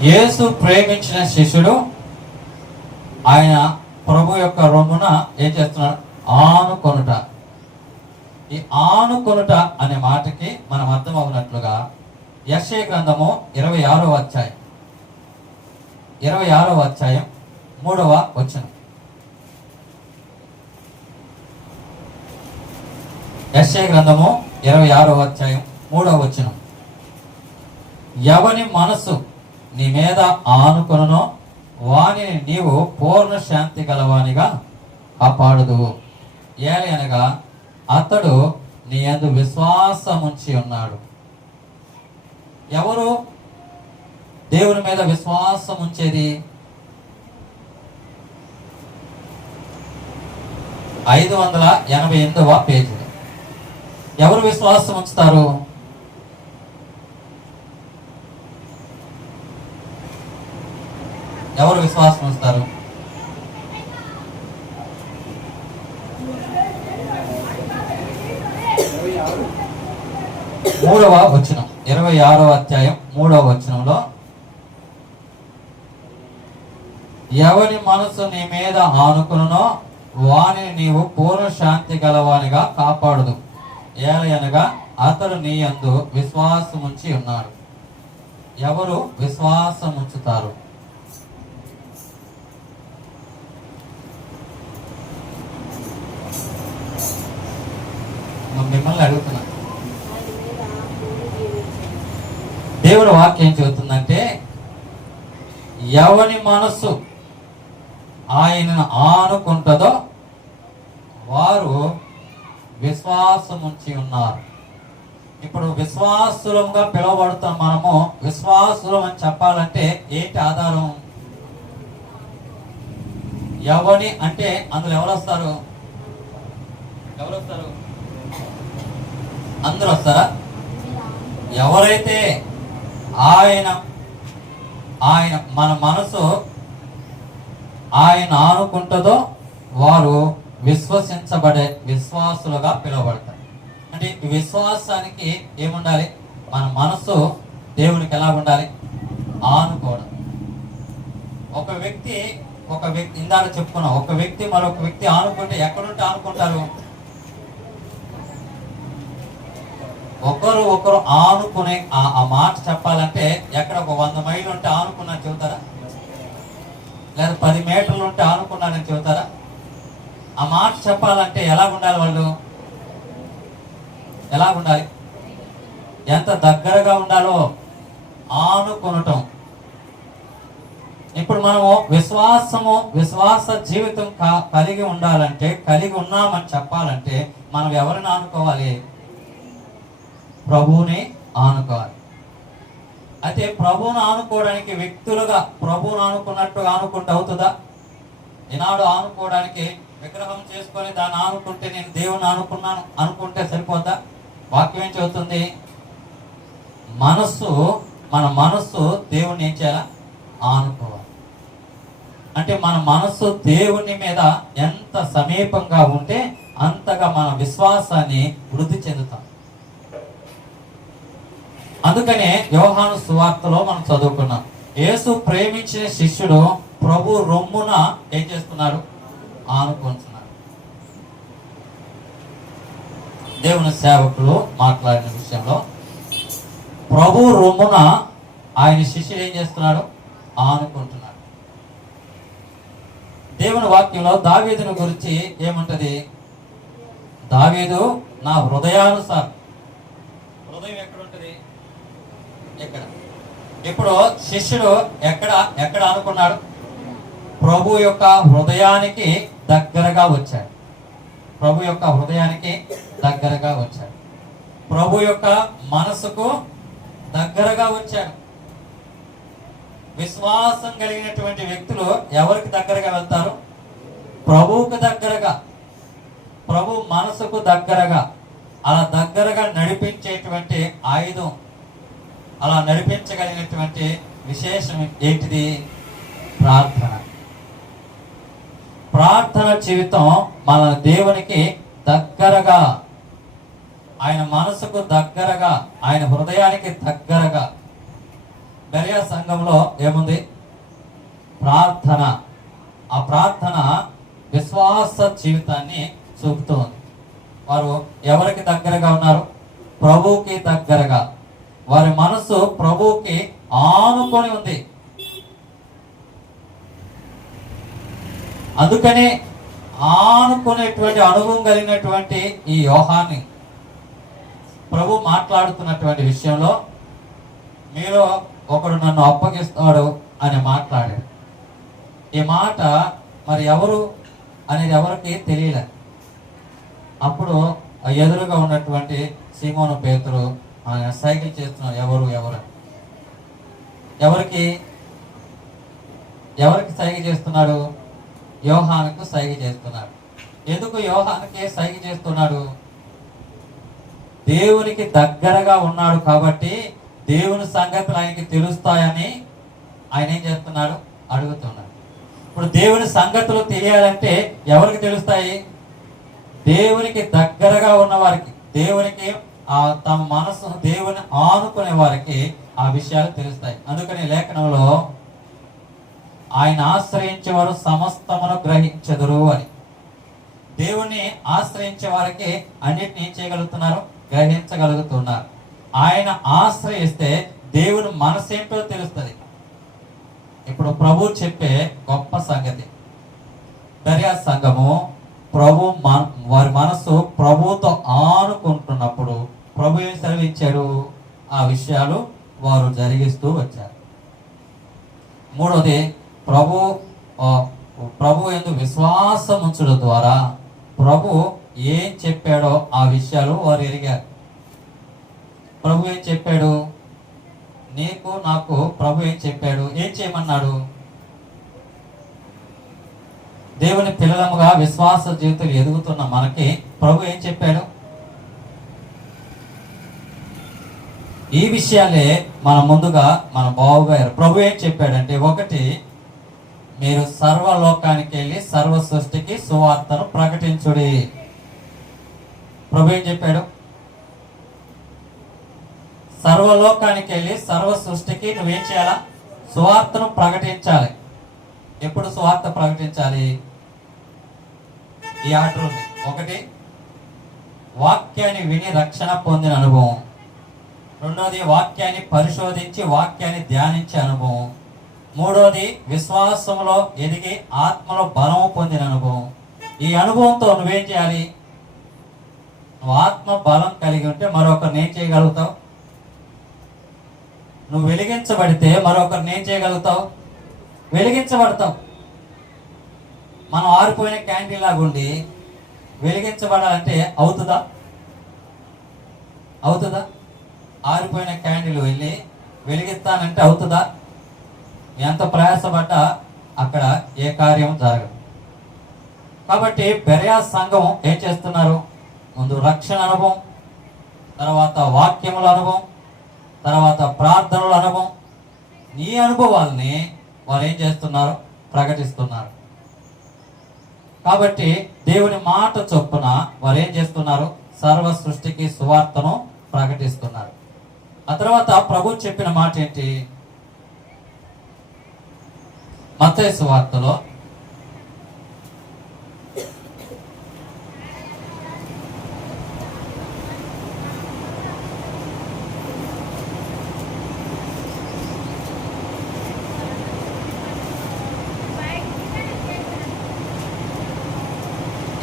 యేసు ప్రేమించిన శిష్యుడు ఆయన ప్రభు యొక్క రొమ్మున ఏం చేస్తున్నాడు? ఆనుకొనుట. ఈ ఆనుకొనుట అనే మాటకి మనం అర్థం అవునట్లుగా యెషయా గ్రంథము 26వ అధ్యాయం 3వ వచనం. యెషయా గ్రంథము 26వ అధ్యాయం 3వ వచనం. ఎవని మనసు నీ మీద ఆనుకొనునో వానిని నీవు పూర్ణ శాంతి గలవానిగా కాపాడుదువు. ఏలయనగా అతడు నీ యందు విశ్వాసముంచి ఉన్నాడు. ఎవరు దేవుని మీద విశ్వాసం ఉంచేది? 588వ పేజీ. ఎవరు విశ్వాసం ఉంచుతారు? ఎవరు విశ్వాసం ఉంచుతారు? మూడవ వచనం, 26వ అధ్యాయం 3వ వచనంలో, ఎవని మనసు నీ మీద ఆనుకునునో వానిని నీవు పూర్ణ శాంతి గలవానిగా కాపాడుదు. ఏలయనగా అతడు నీ యందు విశ్వాసముంచి ఉన్నాడు. ఎవరు విశ్వాసం ఉంచుతారు? మిమ్మల్ని అడుగుతున్నా. దేవుడు వాక్యం చెబుతుందంటే ఎవని మనస్సు ఆయనను ఆనుకుంటుందో వారు విశ్వాసముంచి ఉన్నారు. ఇప్పుడు విశ్వాసులంగా పిలువబడుతాం. మనము విశ్వాసులం అని చెప్పాలంటే ఏంటి ఆధారం? ఎవని అంటే అందులో ఎవరు వస్తారు? అందరూ వస్తారా? ఎవరైతే ఆయన మన మనసు ఆయన ఆనుకుంటుందో వారు విశ్వసించబడే విశ్వాసులుగా పిలువబడతారు. అంటే ఈ విశ్వాసానికి ఏముండాలి? మన మనసు దేవునికి ఎలా ఉండాలి? ఆనుకోవడం. ఒక వ్యక్తి ఇందాక చెప్పుకున్నాం, ఒక వ్యక్తి మరొక వ్యక్తి ఆనుకుంటే ఎక్కడుంటే ఆనుకుంటారు? ఒకరు ఆనుకునే ఆ మాట చెప్పాలంటే ఎక్కడ ఒక 100 మైళ్ళు ఉంటే ఆనుకున్నాను చెబుతారా? లేదా 10 మీటర్లు ఉంటే ఆనుకున్నానని చెబుతారా? ఆ మాట చెప్పాలంటే ఎలా ఉండాలి? వాళ్ళు ఎలా ఉండాలి? ఎంత దగ్గరగా ఉండాలో ఆనుకొనటం. ఇప్పుడు మనము విశ్వాస జీవితం కలిగి ఉండాలంటే, కలిగి ఉన్నామని చెప్పాలంటే మనం ఎవరిని ఆనుకోవాలి? ప్రభువుని ఆనుకోవాలి. అయితే ప్రభువును ఆనుకోవడానికి వ్యక్తులుగా ప్రభువును ఆనుకున్నట్టుగా ఆనుకుంటే అవుతుందా? ఈనాడు ఆనుకోవడానికి విగ్రహం చేసుకొని దాన్ని ఆనుకుంటే నేను దేవుని ఆనుకున్నాను అనుకుంటే సరిపోద్దా? వాక్యం ఏం చెబుతుంది? మన మనస్సు దేవుణ్ణి ఏం చేయాలా? ఆనుకోవాలి. అంటే మన మనస్సు దేవుని మీద ఎంత సమీపంగా ఉంటే అంతగా మన విశ్వాసాన్ని వృద్ధి చెందుతాం. అందుకనే యోహాను సువార్తలో మనం చదువుకున్నాం, యేసు ప్రేమించిన శిష్యుడు ప్రభు రొమ్మున ఏం చేస్తున్నాడు? ఆనుకుంటున్నాడు. దేవుని సేవకులు మాట్లాడిన విషయంలో ప్రభు రొమ్మున ఆయన శిష్యుడు ఏం చేస్తున్నాడు? ఆనుకుంటున్నాడు. దేవుని వాక్యంలో దావీదుని గురించి ఏముంటది? దావీదు నా హృదయానుసారం. హృదయం ఎక్కడ ఉంటది? ఎక్కడ? ఇప్పుడు శిష్యుడు ఎక్కడ అనుకున్నాడు? ప్రభు యొక్క హృదయానికి దగ్గరగా వచ్చాడు. ప్రభు యొక్క హృదయానికి దగ్గరగా వచ్చాడు. ప్రభు యొక్క మనసుకు దగ్గరగా వచ్చాడు. విశ్వాసం కలిగినటువంటి వ్యక్తులు ఎవరికి దగ్గరగా వెళ్తారు? ప్రభువుకు దగ్గరగా, ప్రభు మనసుకు దగ్గరగా. అలా దగ్గరగా నడిపించేటువంటి ఆయుధం, అలా నడిపించగలిగినటువంటి విశేషం ఏంటిది? ప్రార్థన. ప్రార్థన జీవితం మన దేవునికి దగ్గరగా, ఆయన మనసుకు దగ్గరగా, ఆయన హృదయానికి దగ్గరగా. బెరియా సంఘంలో ఏముంది? ప్రార్థన. ఆ ప్రార్థన విశ్వాస జీవితాన్ని చూపుతుంది. వారు ఎవరికి దగ్గరగా ఉన్నారు? ప్రభువుకి దగ్గరగా. వారి మనసు ప్రభువుకి ఆనుకొని ఉంది. అందుకని ఆనుకునేటువంటి అనుభవం కలిగినటువంటి ఈ యోహాన్ని ప్రభు మాట్లాడుతున్నటువంటి విషయంలో, మీలో ఒకడు నన్ను అప్పగిస్తాడు అని మాట్లాడాడు. ఈ మాట మరి ఎవరు అనేది ఎవరికి తెలియలే. అప్పుడు ఎదురుగా ఉన్నటువంటి సీమోను పేతురు ఆయన సైకిల్ చేస్తున్నారు, ఎవరు ఎవరు ఎవరికి సైకిల్ చేస్తున్నాడు? యోహానుకు సైకిల్ చేస్తున్నాడు. ఎందుకు యోహానుకి సైకిల్ చేస్తున్నాడు? దేవునికి దగ్గరగా ఉన్నాడు కాబట్టి దేవుని సంగతులు ఆయనకి తెలుస్తాయని ఆయన ఏం చేస్తున్నాడు? అడుగుతున్నాడు. ఇప్పుడు దేవుని సంగతులు తెలియాలంటే ఎవరికి తెలుస్తాయి? దేవునికి దగ్గరగా ఉన్న వారికి, దేవునికి తమ మనసు దేవుని ఆనుకునే వారికి ఆ విషయాలు తెలుస్తాయి. అందుకని లేఖనంలో ఆయన ఆశ్రయించేవారు సమస్తమును గ్రహించెదరు అని. దేవుణ్ణి ఆశ్రయించే వారికి అన్నిటిని ఏం చేయగలుగుతున్నారు? గ్రహించగలుగుతున్నారు. ఆయన ఆశ్రయిస్తే దేవుని మనసేంటో తెలుస్తుంది. ఇప్పుడు ప్రభు చెప్పే గొప్ప సంగతి, బెరియా సంఘము వారి మనసు ప్రభుతో ఆనుకుంటున్నప్పుడు ప్రభు ఏం సెలవిచ్చాడు? ఆ విషయాలు వారు జరిగిస్తూ వచ్చారు. మూడోది, ప్రభు యందు విశ్వాసం ఉంచడం ద్వారా ప్రభు ఏం చెప్పాడో ఆ విషయాలు వారు ఎరిగారు. ప్రభు ఏం చెప్పాడు? నీకు నాకు ప్రభు ఏం చెప్పాడు? ఏం చేయమన్నాడు? దేవుని పిల్లలముగా విశ్వాస జీవితం ఎదుగుతున్న మనకి ప్రభు ఏం చెప్పాడు? ఈ విషయాలే మన ముందుగా మన బావగారు ప్రభు ఏం చెప్పాడంటే, ఒకటి, మీరు సర్వలోకానికి వెళ్ళి సర్వ సృష్టికి సువార్తను ప్రకటించుడి. ప్రభు ఏం చెప్పాడు? సర్వలోకానికి వెళ్ళి సర్వ సృష్టికి నువ్వేం చేయాలా? సువార్తను ప్రకటించాలి. ఎప్పుడు సువార్త ప్రకటించాలి? ఈ ఆర్డర్ ఉంది. ఒకటి, వాక్యాన్ని విని రక్షణ పొందిన అనుభవం. రెండోది, వాక్యాన్ని పరిశోధించి వాక్యాన్ని ధ్యానించే అనుభవం. మూడోది, విశ్వాసంలో ఎదిగి ఆత్మలో బలము పొందిన అనుభవం. ఈ అనుభవంతో నువ్వేం చేయాలి? నువ్వు ఆత్మ బలం కలిగి ఉంటే మరొకరిని ఏం చేయగలుగుతావు? నువ్వు వెలిగించబడితే మరొకరిని ఏం చేయగలుగుతావు? వెలిగించబడతావు. మనం ఆరిపోయిన క్యాండిల్ లాగా ఉండి వెలిగించబడాలంటే అవుతుందా? ఆరిపోయిన క్యాండిల్ వెళ్ళి వెలిగిస్తానంటే అవుతుందా? ఎంత ప్రయాసపడ్డా అక్కడ ఏ కార్యం జరగదు. కాబట్టి బెరియా సంఘం ఏం చేస్తున్నారు? ముందు రక్షణ అనుభవం, తర్వాత వాక్యముల అనుభవం, తర్వాత ప్రార్థనల అనుభవం. ఈ అనుభవాల్ని వారు ఏం చేస్తున్నారు? ప్రకటిస్తున్నారు. కాబట్టి దేవుని మాట చొప్పున వారు ఏం చేస్తున్నారు? సర్వ సృష్టికి సువార్తను ప్రకటిస్తున్నారు. ఆ తర్వాత ప్రభు చెప్పిన మాట ఏంటి? మత్తయి సువార్తలో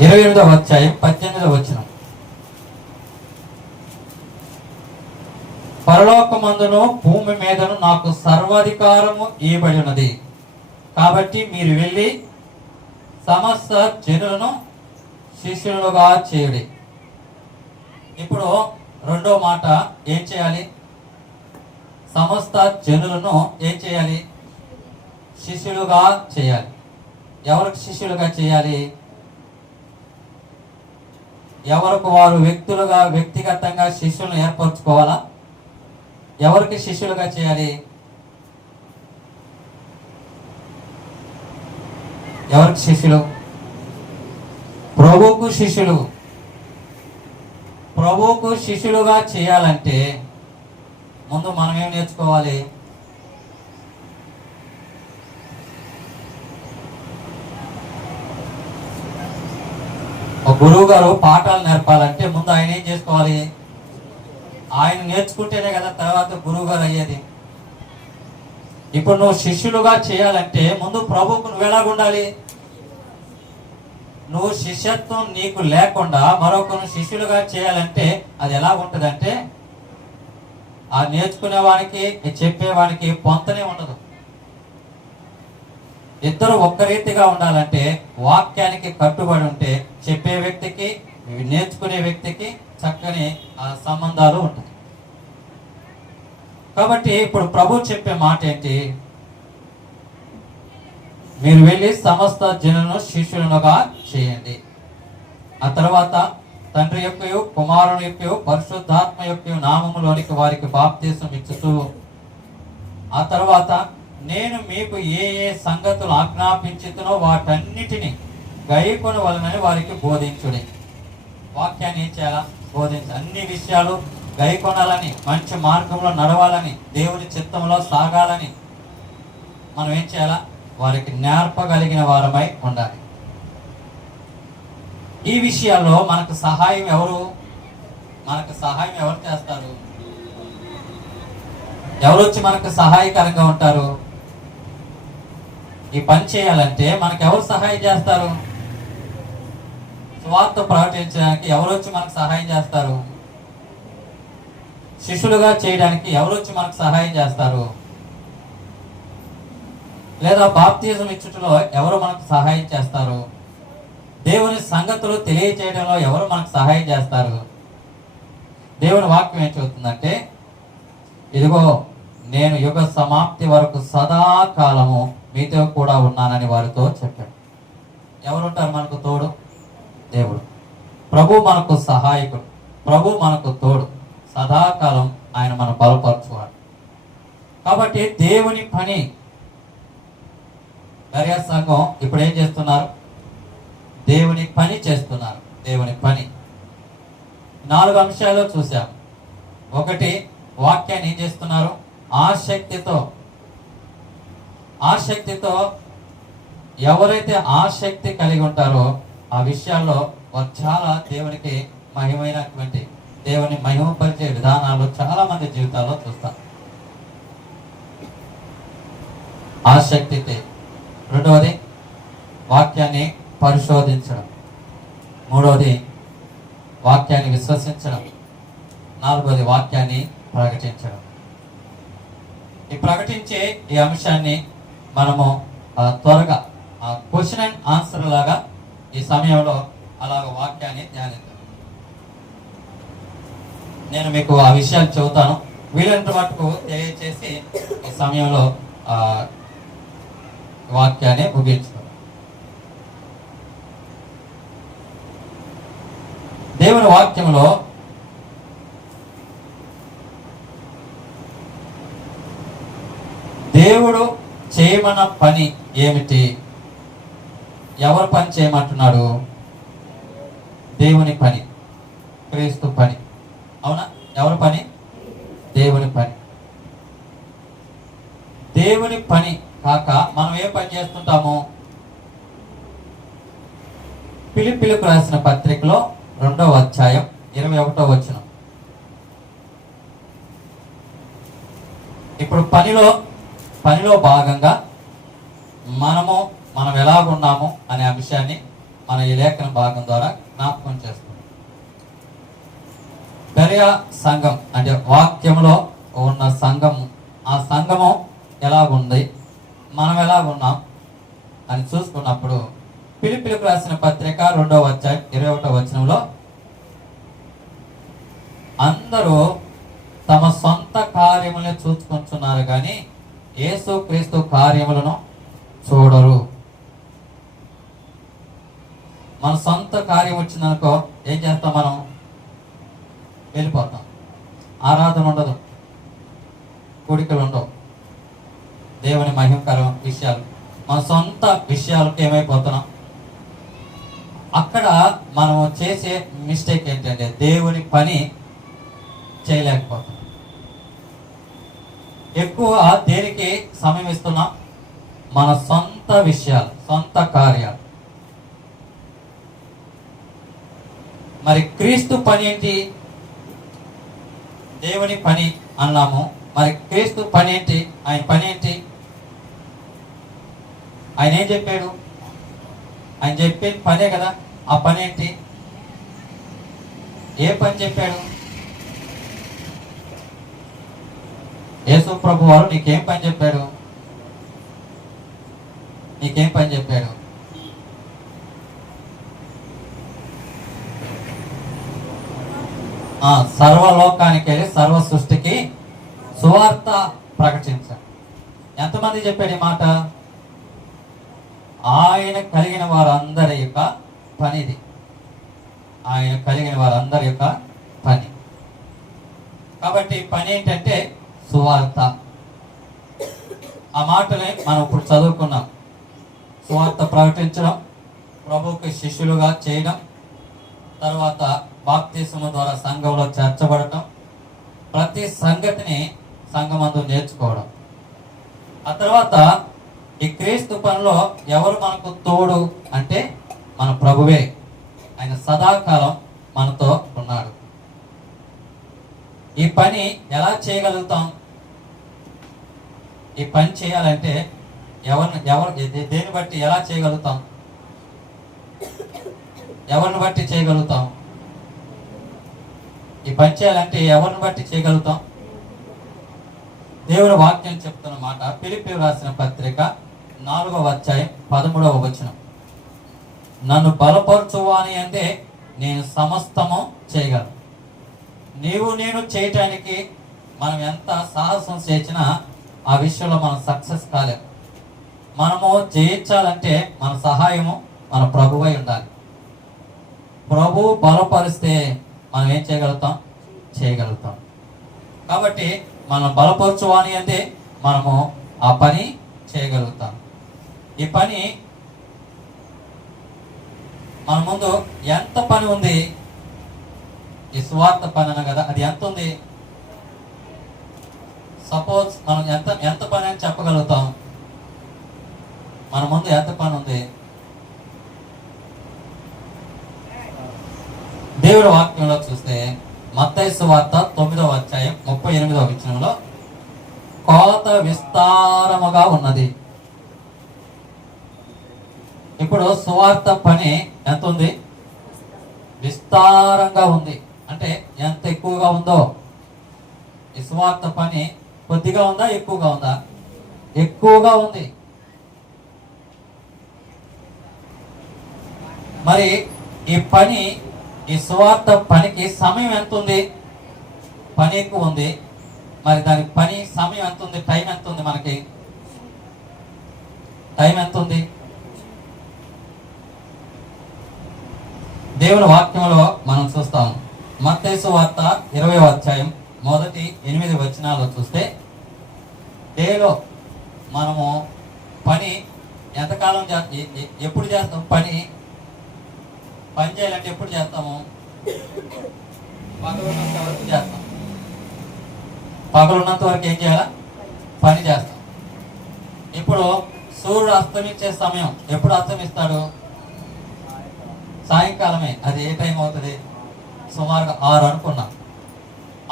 28వ అధ్యాయం 18వ వచనం. పరలోకమందును భూమి మీదను నాకు సర్వాధికారము ఇవ్వబడి ఉన్నది, కాబట్టి మీరు వెళ్ళి సమస్త జనులను శిష్యులుగా చేయుడి. ఇప్పుడు రెండో మాట ఏం చేయాలి? సమస్త జనులను ఏం చేయాలి? శిష్యులుగా చేయాలి. ఎవరికి శిష్యులుగా చేయాలి? ఎవరికి వారు వ్యక్తిగతంగా శిష్యులను ఏర్పరచుకోవాలా? ఎవరికి శిష్యులుగా చేయాలి? ఎవరికి శిష్యులు? ప్రభువుకు శిష్యులు. ప్రభువుకు శిష్యులుగా చేయాలంటే ముందు మనం ఏం నేర్చుకోవాలి? ఒక గురువు గారు పాఠాలు నేర్పాలంటే ముందు ఆయన ఏం చేసుకోవాలి? ఆయన నేర్చుకుంటేనే కదా తర్వాత గురువు గారు అయ్యేది. ఇప్పుడు నువ్వు శిష్యులుగా చేయాలంటే ముందు ప్రభువుకు నువ్వు ఎలాగుండాలి? నువ్వు శిష్యత్వం నీకు లేకుండా మరొకరు శిష్యులుగా చేయాలంటే అది ఎలా ఉంటుందంటే, ఆ నేర్చుకునేవానికి చెప్పేవానికి పొంతనే ఉండదు. ఇద్దరు ఒక్క రీతిగా ఉండాలంటే వాక్యానికి కట్టుబడి ఉంటే చెప్పే వ్యక్తికి నేర్చుకునే వ్యక్తికి చక్కని సంబంధాలు ఉంటాయి. కాబట్టి ఇప్పుడు ప్రభు చెప్పే మాట ఏంటి? మీరు వెళ్ళి సమస్త జనులను శిష్యులుగా చేయండి. ఆ తర్వాత తండ్రి యొక్కయు కుమారుని యొక్కయు పరిశుద్ధాత్మ యొక్క నామములోనికి వారికి బాప్తీసం ఇచ్చుతూ, ఆ తర్వాత నేను మీకు ఏ ఏ సంగతులు ఆజ్ఞాపించుతునో వాటన్నిటిని గైకొనవలెనని వారికి బోధించుడి. వాక్యాన్ని ఏం చేయాలా? బోధించి అన్ని విషయాలు గైకొనాలని, మంచి మార్గంలో నడవాలని, దేవుని చిత్తంలో సాగాలని మనం ఏం చేయాలా? వారికి నేర్పగలిగిన వారమై ఉండాలి. ఈ విషయాల్లో మనకు సహాయం ఎవరు చేస్తారు? ఎవరు వచ్చి మనకు సహాయకరంగా ఉంటారు? ఈ పని చేయాలంటే మనకు ఎవరు సహాయం చేస్తారు? సువార్త ప్రకటించడానికి ఎవరు వచ్చి మనకు సహాయం చేస్తారు? శిష్యులుగా చేయడానికి ఎవరు వచ్చి మనకు సహాయం చేస్తారు? లేదా బాప్తిజం ఇచ్చుటలో ఎవరు మనకు సహాయం చేస్తారు? దేవుని సంగతులు తెలియజేయడంలో ఎవరు మనకు సహాయం చేస్తారు? దేవుని వాక్యం ఏం చెబుతుందంటే, ఇదిగో నేను యుగ సమాప్తి వరకు సదాకాలము మీతో కూడా ఉన్నానని వారితో చెప్పాడు. ఎవరుంటారు మనకు తోడు? దేవుడు. ప్రభు మనకు సహాయకుడు, ప్రభు మనకు తోడు, సదాకాలం ఆయన మన బలపరచువాడు. కాబట్టి దేవుని పని బెరియా సంఘం ఇప్పుడు ఏం చేస్తున్నారు? దేవుని పని చేస్తున్నారు. దేవుని పని 4 అంశాల్లో చూసాం. ఒకటి, వాక్యాన్ని ఏం చేస్తున్నారు? ఆసక్తితో ఎవరైతే ఆసక్తి కలిగి ఉంటారో ఆ విషయాల్లో వారు చాలా దేవునికి మహిమైనటువంటి, దేవుని మహిమపరిచే విధానాలు చాలా మంది జీవితాల్లో చూస్తారు. ఆసక్తితే. రెండవది, వాక్యాన్ని పరిశోధించడం. మూడవది, వాక్యాన్ని విశ్వసించడం. నాలుగవది, వాక్యాన్ని ప్రకటించడం. ఈ ప్రకటించే ఈ అంశాన్ని మనము త్వరగా క్వశ్చన్ అండ్ ఆన్సర్ లాగా ఈ సమయంలో అలాగ వాక్యాన్ని ధ్యానిద్దాం. నేను మీకు ఆ విషయాలు చెబుతాను, వీలైనంత మటుకు తెలియచేసి ఈ సమయంలో వాక్యాన్ని ముగించుతాం. దేవుని వాక్యంలో దేవుడు చేయమన్న పని ఏమిటి? ఎవరు పని చేయమంటున్నాడు? దేవుని పని, క్రీస్తు పని. అవునా? ఎవరి పని? దేవుని పని. దేవుని పని కాక మనం ఏ పని చేస్తుంటాము? ఫిలిప్పీయులకు రాసిన పత్రికలో 2వ అధ్యాయం 21వ వచనం. ఇప్పుడు పనిలో భాగంగా మనం ఎలాగున్నాము అనే అంశాన్ని మన ఈ లేఖన భాగం ద్వారా జ్ఞాపకం చేస్తున్నాం. బెరియా సంఘం అంటే వాక్యంలో ఉన్న సంఘం, ఆ సంఘము ఎలాగుంది, మనం ఎలాగున్నాం అని చూసుకున్నప్పుడు ఫిలిప్పీయులకు రాసిన పత్రిక 2వ అధ్యాయం 21వ వచనంలో, అందరూ తమ సొంత కార్యములను చూసుకుంటున్నారు కానీ యేసు క్రీస్తు కార్యములను చూడరు. మన సొంత కార్యం వచ్చిందనుకో ఏం చేస్తాం? మనం వెళ్ళిపోతాం. ఆరాధన ఉండదు, కోడికలు ఉండవు, దేవుని మహిమకరం విషయాలు, మన సొంత విషయాలకు ఏమైపోతున్నాం? అక్కడ మనం చేసే మిస్టేక్ ఏంటంటే దేవుని పని చేయలేకపోతున్నాం. ఎక్కువ దేనికి సమయం ఇస్తున్నాం? మన సొంత విషయాలు, సొంత కార్యాలు. మరి క్రీస్తు పని ఏంటి? దేవుని పని అన్నాము. మరి క్రీస్తు పని ఏంటి? ఆయన పని ఏంటి? ఆయన ఏం చెప్పాడు? ఆయన చెప్పే పనే కదా. ఆ పని ఏంటి? ఏ పని చెప్పాడు? యేసు ప్రభు వారు నీకేం పని చెప్పాడు? నీకేం పని చెప్పాడు? సర్వలోకానికి వెళ్ళి సర్వ సృష్టికి సువార్త ప్రకటించాడు. ఎంతమంది చెప్పాడు ఈ మాట? ఆయన కలిగిన వారందరి యొక్క పనిది. ఆయన కలిగిన వారందరి యొక్క పని. కాబట్టి పని ఏంటంటే సువార్త. ఆ మాటలే మనం ఇప్పుడు చదువుకున్నాం. సువార్త ప్రకటించడం, ప్రభువుకి శిష్యులుగా చేయడం, తర్వాత బాప్తిస్మం ద్వారా సంఘంలో చేర్చబడటం, ప్రతి సంగతిని సంఘమందు నేర్చుకోవడం. ఆ తర్వాత ఈ క్రీస్తు పనిలో ఎవరు మనకు తోడు అంటే మన ప్రభువే. ఆయన సదాకాలం మనతో ఉన్నాడు. ఈ పని ఎలా చేయగలుగుతాం? ఈ పని చేయాలంటే దేన్ని బట్టి ఎలా చేయగలుగుతాం? ఎవరిని బట్టి చేయగలుగుతాం? ఈ పని చేయాలంటే ఎవరిని బట్టి చేయగలుగుతాం? దేవుని వాక్యం చెప్తున్న మాట ఫిలిప్పీయులకు రాసిన పత్రిక 4వ అధ్యాయం 13వ వచనం. నన్ను బలపరచువాని అంటే నేను సమస్తము చేయగలను. నీవు నేను చేయటానికి మనం ఎంత సాహసం చేసినా ఆ విషయంలో మనం సక్సెస్ కాలేము. మనము జయించాలంటే మన సహాయము మన ప్రభువై ఉండాలి. ప్రభు బలపరిస్తే మనం ఏం చేయగలుగుతాం. కాబట్టి మనం బలపరచువాని అంటే మనము ఆ పని చేయగలుగుతాం. ఈ పని మన ముందు ఎంత పని ఉంది? ఈ సువార్త పని అన్న కదా, అది ఎంత ఉంది? సపోజ్ మనం ఎంత పని అని చెప్పగలుగుతాం? మన ముందు ఎంత పని ఉంది? దేవుడి వాక్యంలో చూస్తే మత్తయి సువార్త 9వ అధ్యాయం 38వ వచనంలో కోత విస్తారముగా ఉన్నది. ఇప్పుడు సువార్త పని ఎంత ఉంది? విస్తారంగా ఉంది. అంటే ఎంత ఎక్కువగా ఉందో? ఈ సువార్త పని కొద్దిగా ఉందా, ఎక్కువగా ఉందా? ఎక్కువగా ఉంది. మరి ఈ పని, ఈ సువార్త పనికి సమయం ఎంత ఉంది? పని ఎక్కువ ఉంది. మరి దానికి పని సమయం ఎంత ఉంది? టైం ఎంత ఉంది? మనకి టైం ఎంత ఉంది? దేవుని వాక్యంలో మనం చూస్తాం. మత్తయి సువార్త 20వ అధ్యాయం మొదటి 8 వచనాల్లో చూస్తే డేలో మనము పని ఎంతకాలం ఎప్పుడు చేస్తాం? పని చేయాలంటే ఎప్పుడు చేస్తాము? పగలున్నంత వరకు చేస్తాం. పగలున్నంత వరకు ఏం చేయాలా? పని చేస్తాం. ఇప్పుడు సూర్యుడు అస్తమించే సమయం ఎప్పుడు అస్తమిస్తాడు? సాయంకాలమే. అది ఏ టైం అవుతుంది? సుమారుగా 6 అనుకున్నాం.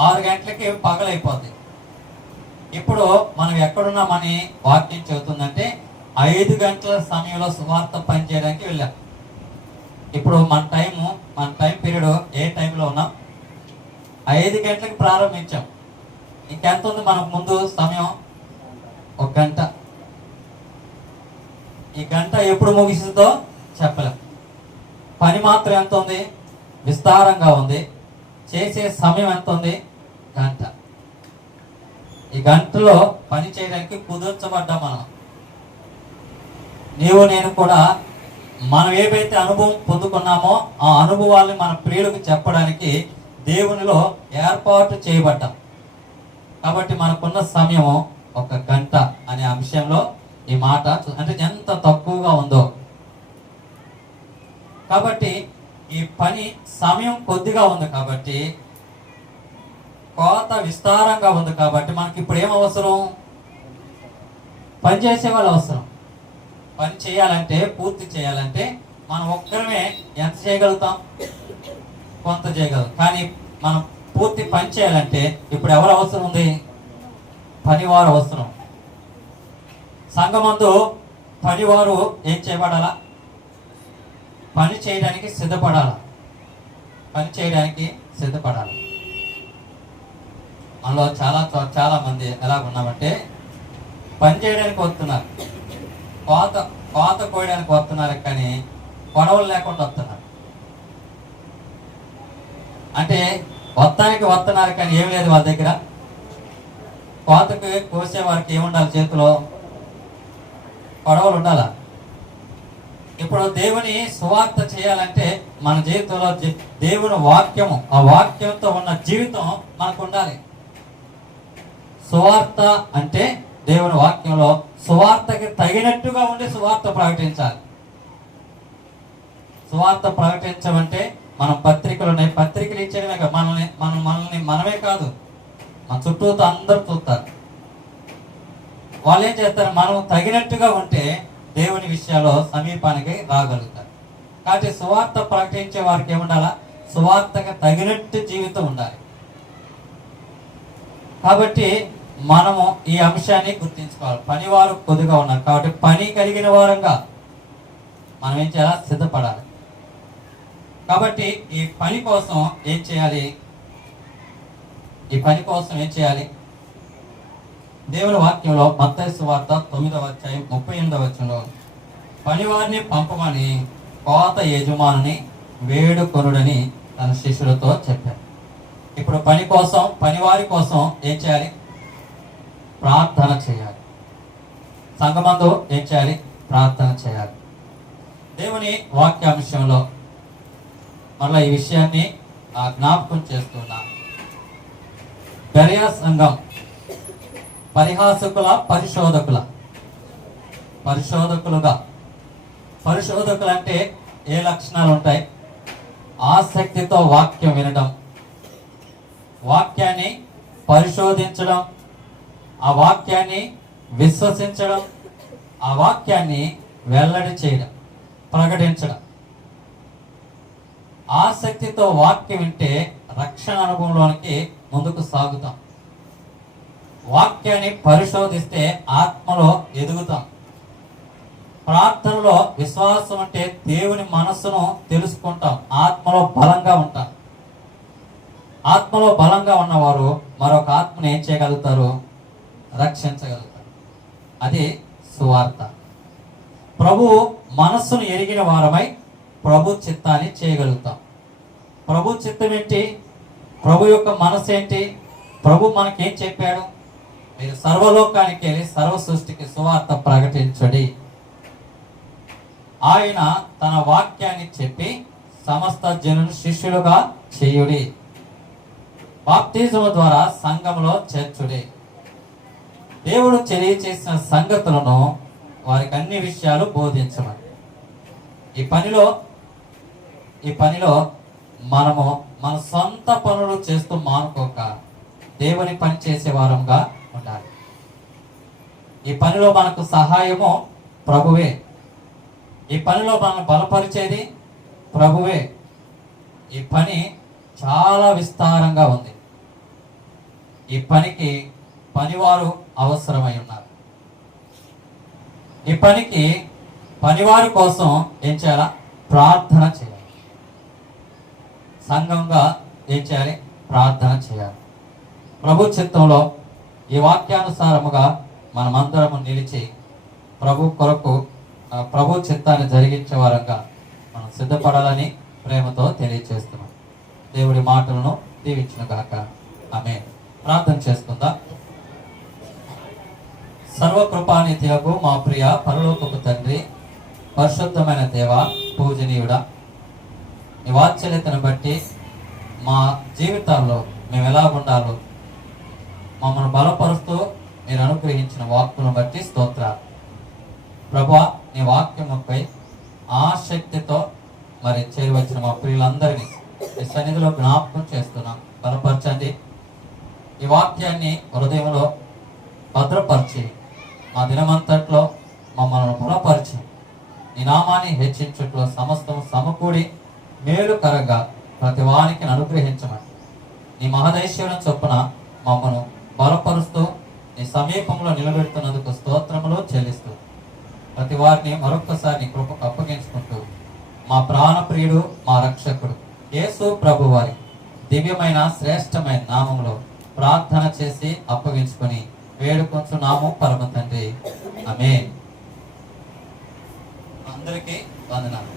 6 గంటలకి పగలైపోద్ది. ఇప్పుడు మనం ఎక్కడున్నామని వాక్యం చెబుతుందంటే 5 గంటల సమయంలో సువార్త పని చేయడానికి వెళ్ళాం. ఇప్పుడు మన టైం పీరియడ్ ఏ టైంలో ఉన్నాం? 5 గంటలకు ప్రారంభించాం. ఇంకెంత ఉంది మనకు ముందు సమయం? 1 గంట. ఈ గంట ఎప్పుడు ముగిసిందో చెప్పలేం. పని మాత్రం ఎంత ఉంది? విస్తారంగా ఉంది. చేసే సమయం ఎంత ఉంది? గంట. ఈ గంటలో పని చేయడానికి కుదుర్చబడ్డా మనం. నీవు నేను కూడా మనం ఏవైతే అనుభవం పొందుకున్నామో ఆ అనుభవాల్ని మన ప్రియులకు చెప్పడానికి దేవునిలో ఏర్పాటు చేయబడ్డాం. కాబట్టి మనకున్న సమయం 1 గంట అనే అంశంలో ఈ మాట అంటే ఎంత తక్కువగా ఉందో. కాబట్టి ఈ పని సమయం కొద్దిగా ఉంది కాబట్టి, కోత విస్తారంగా ఉంది కాబట్టి మనకి ఇప్పుడు ఏం అవసరం? పని చేసే వాళ్ళు అవసరం. పని చేయాలంటే, పూర్తి చేయాలంటే మనం ఒక్కరమే ఎంత చేయగలుగుతాం? కొంత చేయగలం. కానీ మనం పూర్తి పని చేయాలంటే ఇప్పుడు ఎవరు అవసరం ఉంది? పనివారు అవసరం. సంఘమందు పనివారు ఏం చేయబడాలా? పని చేయడానికి సిద్ధపడాలి. పని చేయడానికి సిద్ధపడాలి. మనలో చాలా మంది ఎలా ఉన్నామంటే పని చేయడానికి వస్తున్నారు, కోత కోయడానికి వస్తున్నారు, కానీ గొడవలు లేకుండా వస్తున్నారు. అంటే మొత్తానికి వస్తున్నారు కానీ ఏం లేదు వాళ్ళ దగ్గర. కోతకు కోసే వారికి ఏముండాలి? చేతిలో గొడవలు ఉండాలా? ఇప్పుడు దేవుని సువార్త చేయాలంటే మన జీవితంలో దేవుని వాక్యము, ఆ వాక్యంతో ఉన్న జీవితం మనకు ఉండాలి. సువార్త అంటే దేవుని వాక్యంలో సువార్తకి తగినట్టుగా ఉండి సువార్త ప్రకటించాలి. సువార్త ప్రకటించమంటే మనం పత్రికలు ఇచ్చేయడమే కాదు, మనమే కాదు, మన చుట్టూతో అందరూ చూస్తారు. వాళ్ళు ఏం చేస్తారు? మనం తగినట్టుగా ఉంటే దేవుని విషయాల్లో సమీపానికి రాగలుగుతారు. కాబట్టి సువార్త ప్రకటించే వారికి ఏముండాలా? సువార్తకి తగినట్టు జీవితం ఉండాలి. కాబట్టి మనము ఈ అంశాన్ని గుర్తించుకోవాలి. పనివారు కొద్దిగా ఉన్నారు కాబట్టి పని కలిగిన వారంగా మనం ఏం చేయాలి? సిద్ధపడాలి. కాబట్టి ఈ పని కోసం ఏం చేయాలి? దేవుని వాక్యంలో మత్తయి సువార్త 9వ అధ్యాయం 38వ వచనంలో పనివారిని పంపమని కోత యజమానిని వేడుకొనుడని తన శిష్యులతో చెప్పారు. ఇప్పుడు పనివారి కోసం ఏం చేయాలి? ప్రార్థన చేయాలి. సంఘమందు ఏం చేయాలి? ప్రార్థన చేయాలి. దేవుని వాక్యాంశంలో మరలా ఈ విషయాన్ని జ్ఞాపకం చేస్తున్నా. బెరయా సంఘం పరిహాసకుల పరిశోధకులు అంటే ఏ లక్షణాలు ఉంటాయి? ఆసక్తితో వాక్యం వినడం, వాక్యాన్ని పరిశోధించడం, ఆ వాక్యాన్ని విశ్వసించడం, ఆ వాక్యాన్ని వెల్లడి చేయడం, ప్రకటించడం. ఆసక్తితో వాక్యం వింటే రక్షణ అనుభవంలోనికి ముందుకు సాగుతాం. వాక్యాన్ని పరిశోధిస్తే ఆత్మలో ఎదుగుతాం. ప్రార్థనలో విశ్వాసం అంటే దేవుని మనస్సును తెలుసుకుంటాం, ఆత్మలో బలంగా ఉంటాం. ఆత్మలో బలంగా ఉన్నవారు మరొక ఆత్మను ఏం చేయగలుగుతారు? రక్షించగలుగుతారు. అది సువార్త. ప్రభు మనస్సును ఎరిగిన వారమై ప్రభు చిత్తాన్ని చేయగలుగుతాం. ప్రభు చిత్తం ఏంటి? ప్రభు యొక్క మనసు ఏంటి? ప్రభు మనకేం చెప్పాడు? మీరు సర్వలోకానికి వెళ్ళి సర్వ సృష్టికి సువార్త ప్రకటించడి. ఆయన తన వాక్యాన్ని చెప్పి సమస్త జనులు శిష్యులుగా చేయుడి. బాప్తిజము ద్వారా సంఘంలో చేర్చుడి. దేవుడు తెలియచేసిన సంగతులను వారికి అన్ని విషయాలు బోధించమని. ఈ పనిలో మనము మన సొంత పనులు చేస్తూ మానుకోక దేవుని పని చేసే వారంగా ఉండాలి. ఈ పనిలో మనకు సహాయము ప్రభువే. ఈ పనిలో మనల్ని బలపరిచేది ప్రభువే. ఈ పని చాలా విస్తారంగా ఉంది. ఈ పనికి పనివారు అవసరమై ఉన్నారు. ఈ పనికి పనివారి కోసం ఏం చేయాలా? ప్రార్థన చేయాలి. సంఘంగా ఏం చేయాలి? ప్రార్థన చేయాలి. ప్రభు చిత్తంలో ఈ వాక్యానుసారముగా మనమందరము నిలిచి ప్రభు కొరకు ప్రభు చిత్తాన్ని జరిగించే వారంగా మనం సిద్ధపడాలని ప్రేమతో తెలియజేస్తున్నాం. దేవుడి మాటలను దీవించును గాక. ఆమేన్. ప్రార్థన చేసుకుందాం. సర్వకృపానిధియగు మా ప్రియ పరలోకపు తండ్రి, పరిశుద్ధమైన దేవ, పూజనీయుడా, నీ వాత్సల్యతను బట్టి మా జీవితాల్లో మేము ఎలా ఉండాలో మమ్మల్ని బలపరుస్తూ మీరు అనుగ్రహించిన వాక్కులను బట్టి స్తోత్రాలు. ప్రభువా, నీ వాక్యముపై ఆసక్తితో మరి చేరువచ్చిన మా ప్రియులందరినీ ఈ సన్నిధిలో జ్ఞాపకం చేస్తున్నాం. బలపరచండి. ఈ వాక్యాన్ని హృదయంలో భద్రపరిచి మా దినమంతట్లో మమ్మల్ని బలపరిచి ఈ నామాన్ని హెచ్చించుట్లో సమస్తం సమకూడి మేలుకరంగా ప్రతి వానికి అనుగ్రహించమని నీ మహదైశ్వర్యం చొప్పున మమ్మను బలపరుస్తూ నీ సమీపంలో నిలబెడుతున్నందుకు స్తోత్రములు చెల్లిస్తూ ప్రతి వారిని మరొక్కసారి నీ కృపకు అప్పగించుకుంటూ మా ప్రాణప్రియుడు మా రక్షకుడు యేసు ప్రభు వారి దివ్యమైన శ్రేష్టమైన నామములో ప్రార్థన చేసి అప్పగించుకొని వేడుకొంచున్నాము పరమ తండ్రి. ఆమేన్. అందరికీ వందనాలు.